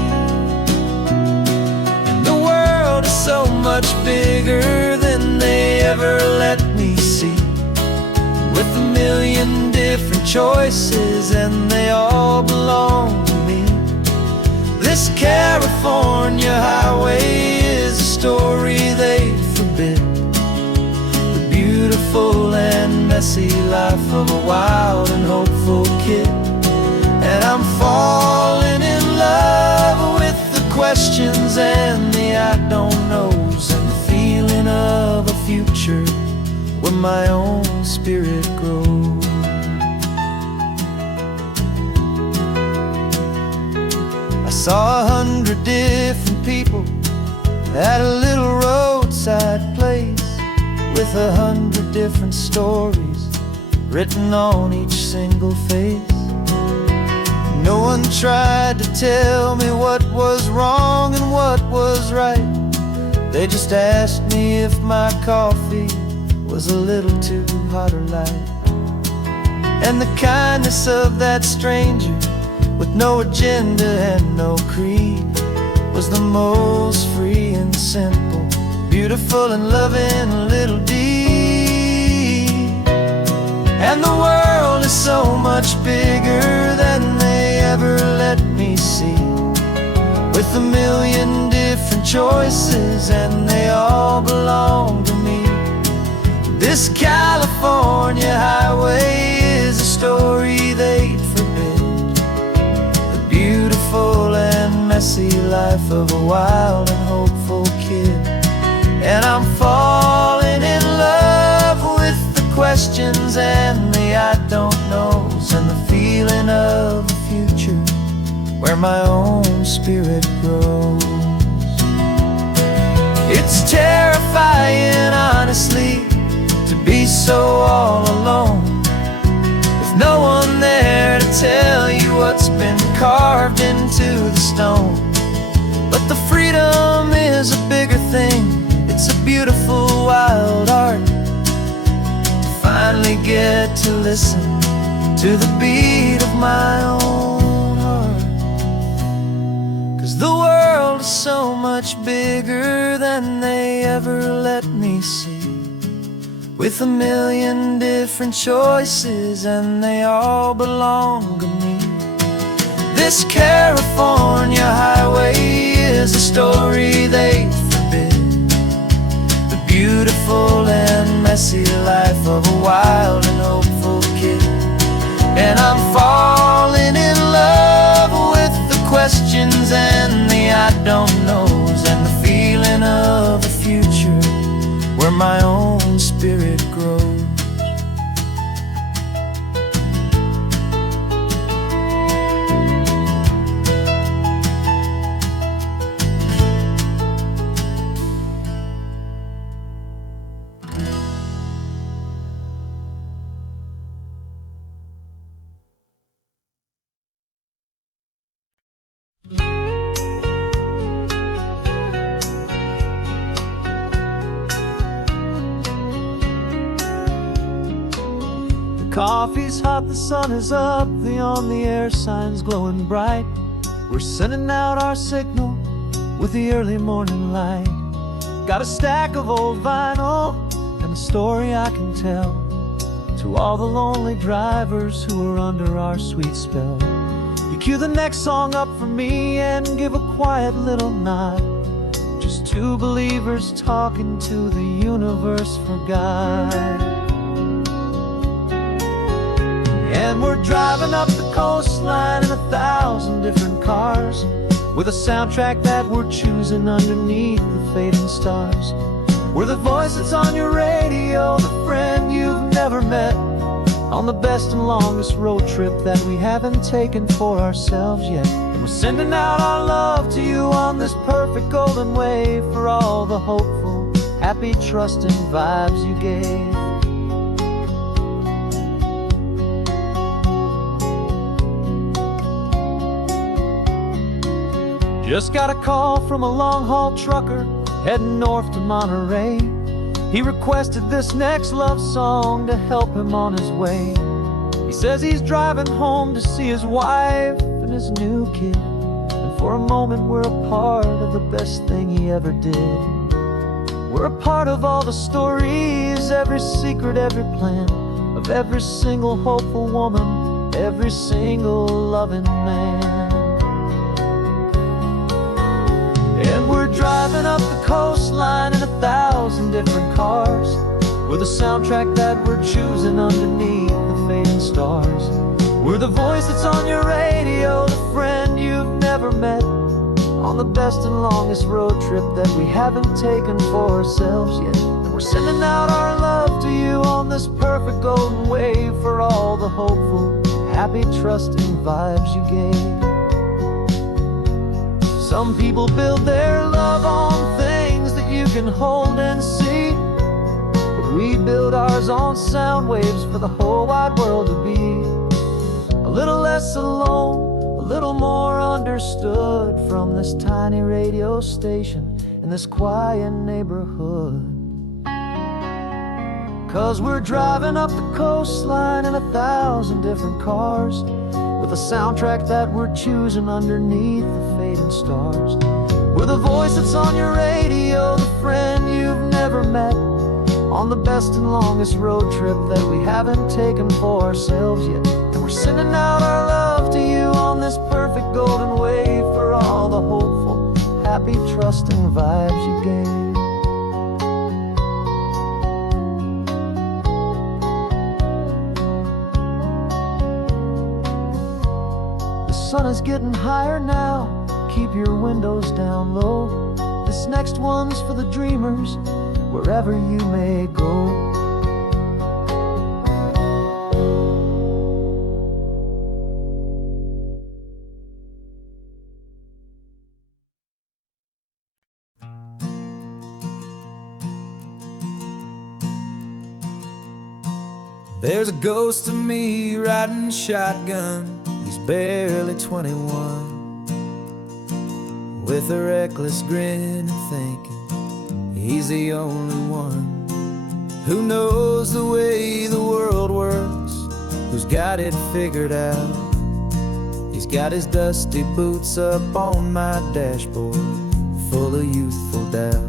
And the world is so much bigger than they ever let me see, with a million different choices and they all belong to me. This California highway is a story they forbid, beautiful and messy life of a wild and hopeful kid. And I'm falling in love with the questions and the I don't knows, and the feeling of a future where my own spirit grows. I saw 100 different people at a little roadside place, with 100 different stories written on each single face. No one tried to tell me what was wrong and what was right. They just asked me if my coffee was a little too hot or light. And the kindness of that stranger, with no agenda and no creed, was the most free and simple, beautiful and loving little deed. And the world is so much bigger than they ever let me see, with a million different choices and they all belong to me. This California highway is a story they'd forbid, the beautiful and messy life of a wild and hopeful kid. And I'm falling in love with the questions and the I don't knows, and the feeling of a future where my own spirit grows. It's terrifying, honestly, to be so all alone, with no one there to tell you what's been been carved into the stone. But the freedom is a bigger thing. It's a beautiful wild art to finally get to listen to the beat of my own heart. 'Cause the world is so much bigger than they ever let me see, with a million different choices and they all belong to me. This California highway is a story they forbid, the beautiful and messy life of a wild and hopeful kid. And I'm falling in love with the questions and the I don't knows, and the feeling of a future where my own spirit grows. Coffee's hot, the sun is up, the on the air sign's glowing bright. We're sending out our signal with the early morning light. Got a stack of old vinyl and a story I can tell to all the lonely drivers who are under our sweet spell. You cue the next song up for me and give a quiet little nod. Just two believers talking to the universe for God. And we're driving up the coastline in 1,000 different cars, with a soundtrack that we're choosing underneath the fading stars. We're the voice that's on your radio, the friend you've never met, on the best and longest road trip that we haven't taken for ourselves yet. And we're sending out our love to you on this perfect golden wave, for all the hopeful, happy, trusting vibes you gave. Just got a call from a long-haul trucker heading north to Monterey. He requested this next love song to help him on his way. He says he's driving home to see his wife and his new kid, and for a moment we're a part of the best thing he ever did. We're a part of all the stories, every secret, every plan, of every single hopeful woman, every single loving man. And we're driving up the coastline in 1,000 different cars, with a soundtrack that we're choosing underneath the fading stars. We're the voice that's on your radio, the friend you've never met, on the best and longest road trip that we haven't taken for ourselves yet. And we're sending out our love to you on this perfect golden wave, for all the hopeful, happy, trusting vibes you gave. Some people build their love on things that you can hold and see, but we build ours on sound waves for the whole wide world to be a little less alone, a little more understood, from this tiny radio station in this quiet neighborhood. 'Cause we're driving up the coastline in 1,000 different cars, with a soundtrack that we're choosing underneath the fading stars. We're the voice that's on your radio, the friend you've never met, on the best and longest road trip that we haven't taken for ourselves yet. And we're sending out our love to you on this perfect golden wave, for all the hopeful, happy, trusting vibes you gave. The sun is getting higher now, keep your windows down low. This next one's for the dreamers, wherever you may go. There's a ghost of me riding shotgun. He's barely 21, with a reckless grin and thinking he's the only one who knows the way the world works, who's got it figured out. He's got his dusty boots up on my dashboard, full of youthful doubt.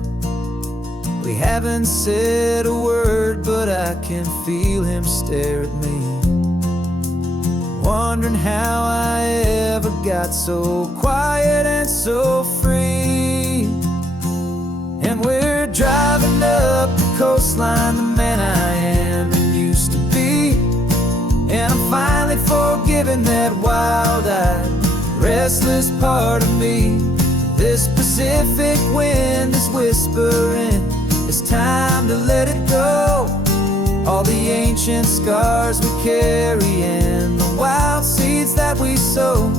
We haven't said a word, but I can feel him stare at me, wondering how I ever got so quiet and so free. And we're driving up the coastline, the man I am and used to be. And I'm finally forgiving that wild-eyed, restless part of me. This Pacific wind is whispering, it's time to let it go. All the ancient scars we carry and the wild seeds that we sow.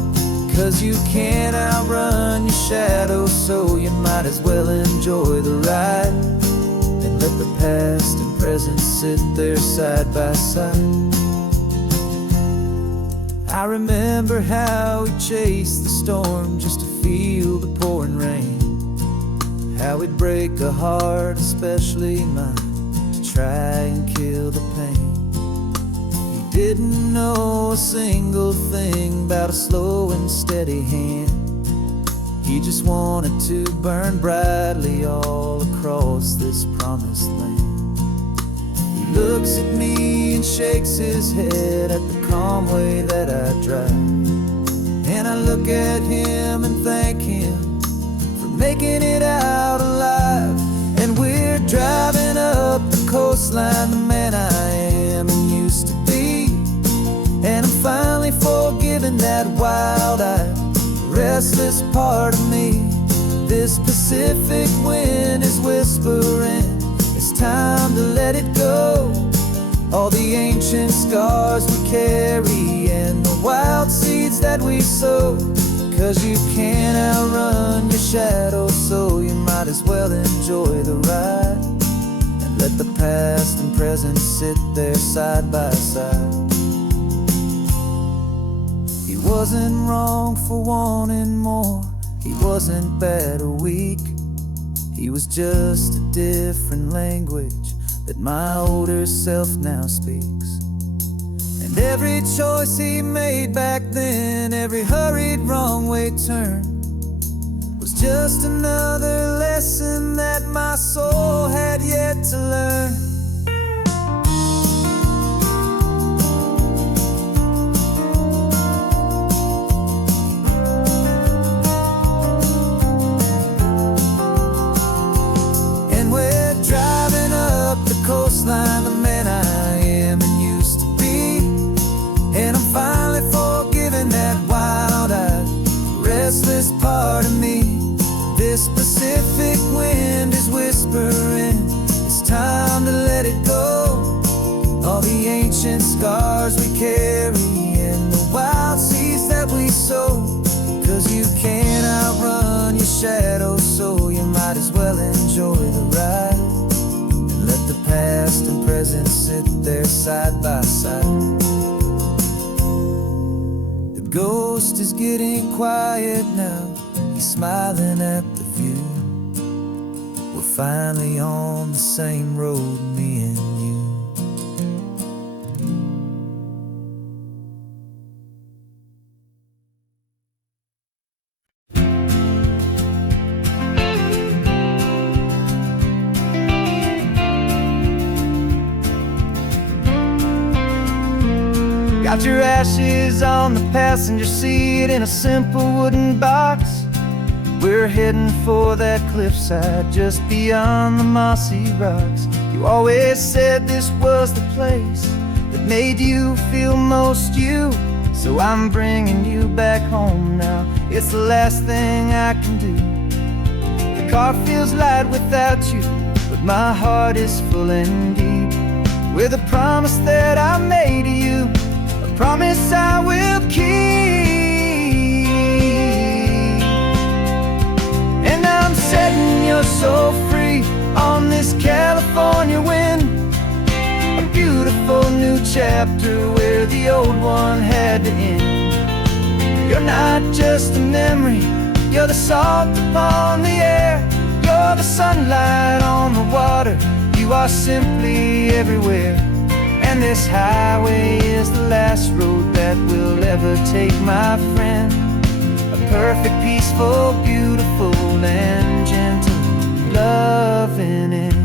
'Cause you can't outrun your shadow, so you might as well enjoy the ride and let the past and present sit there side by side. I remember how we chased the storm just to feel the pouring rain, how we'd break a heart, especially mine, to try and kill the pain. He didn't know a single thing about a slow and steady hand. He just wanted to burn brightly all across this promised land. He looks at me and shakes his head at the calm way that I drive, and I look at him and thank him for making it out alive. And we're driving up the coastline, the man I am and used to be. And I'm finally forgiving that wild-eyed, restless part of me. This Pacific wind is whispering, it's time to let it go. All the ancient scars we carry and the wild seeds that we sow. 'Cause you can't outrun your shadow, so you might as well enjoy the ride and let the past and present sit there side by side. He wasn't wrong for wanting more, he wasn't bad or weak. He was just a different language that my older self now speaks. And every choice he made back then, every hurried wrong way turn, was just another lesson that my soul had yet to learn. Coastline, the man I am and used to be. And I'm finally forgiving that wild-eyed, restless part of me. This Pacific wind is whispering, it's time to let it go. All the ancient scars we carry and the wild seeds that we sow. 'Cause you can't outrun your shadow, so you might as well enjoy the ride. Let the past and present sit there side by side. The ghost is getting quiet now, he's smiling at the view. We're finally on the same road, me and you. Got your ashes on the passenger seat in a simple wooden box. We're heading for that cliffside just beyond the mossy rocks. You always said this was the place that made you feel most you. So I'm bringing you back home now, it's the last thing I can do. The car feels light without you, but my heart is full and deep with a promise that I made to you, a promise I will keep. And I'm setting your soul free on this California wind, a beautiful new chapter where the old one had to end. You're not just a memory, you're the salt upon the air. You're the sunlight on the water, you are simply everywhere. And this highway is the last road that we'll ever take, my friend. A perfect, peaceful, beautiful, and gentle, loving end.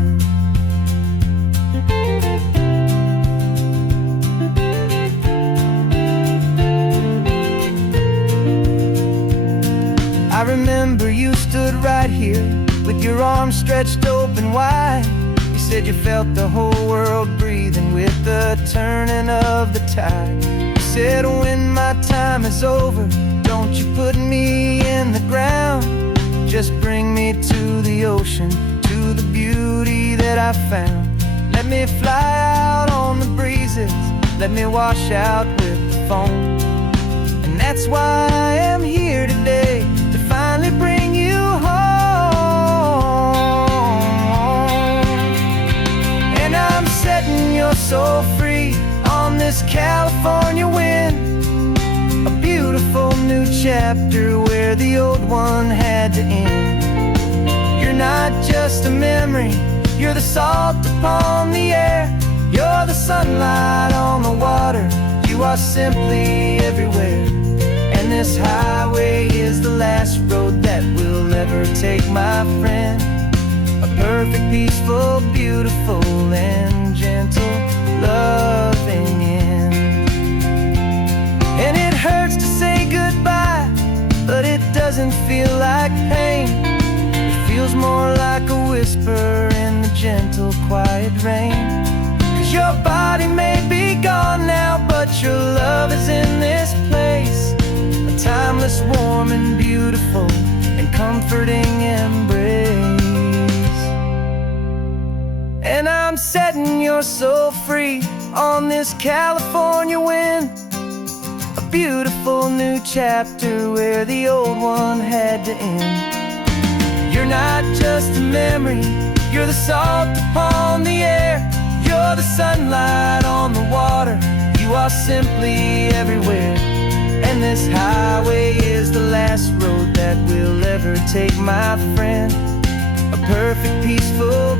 I remember you stood right here with your arms stretched open wide. You said you felt the whole world breathing with the turning of the tide. You said, when my time is over, don't you put me in the ground. Just bring me to the ocean, to the beauty that I found. Let me fly out on the breezes, let me wash out with the foam. And that's why I am here today, to finally bring you home. And I'm setting your soul free on this California wind. A beautiful new chapter where the old one had to end. You're not just a memory, you're the salt upon the air. You're the sunlight on the water, you are simply everywhere. And this highway is the last road that we'll ever take, my friend. A perfect, peaceful, beautiful, and gentle, loving end. And it hurts to say goodbye, but it doesn't feel like pain. It feels more like a whisper in the gentle, quiet rain. 'Cause your body may be gone now, but your love is in this place. A timeless, warm, and beautiful, and comforting embrace. And I'm setting your soul free on this California wind. A beautiful new chapter where the old one had to end. You're not just a memory, you're the salt upon the air. You're the sunlight on the water, you are simply everywhere. And this highway is the last road that we'll ever take, my friend. A perfect, peaceful,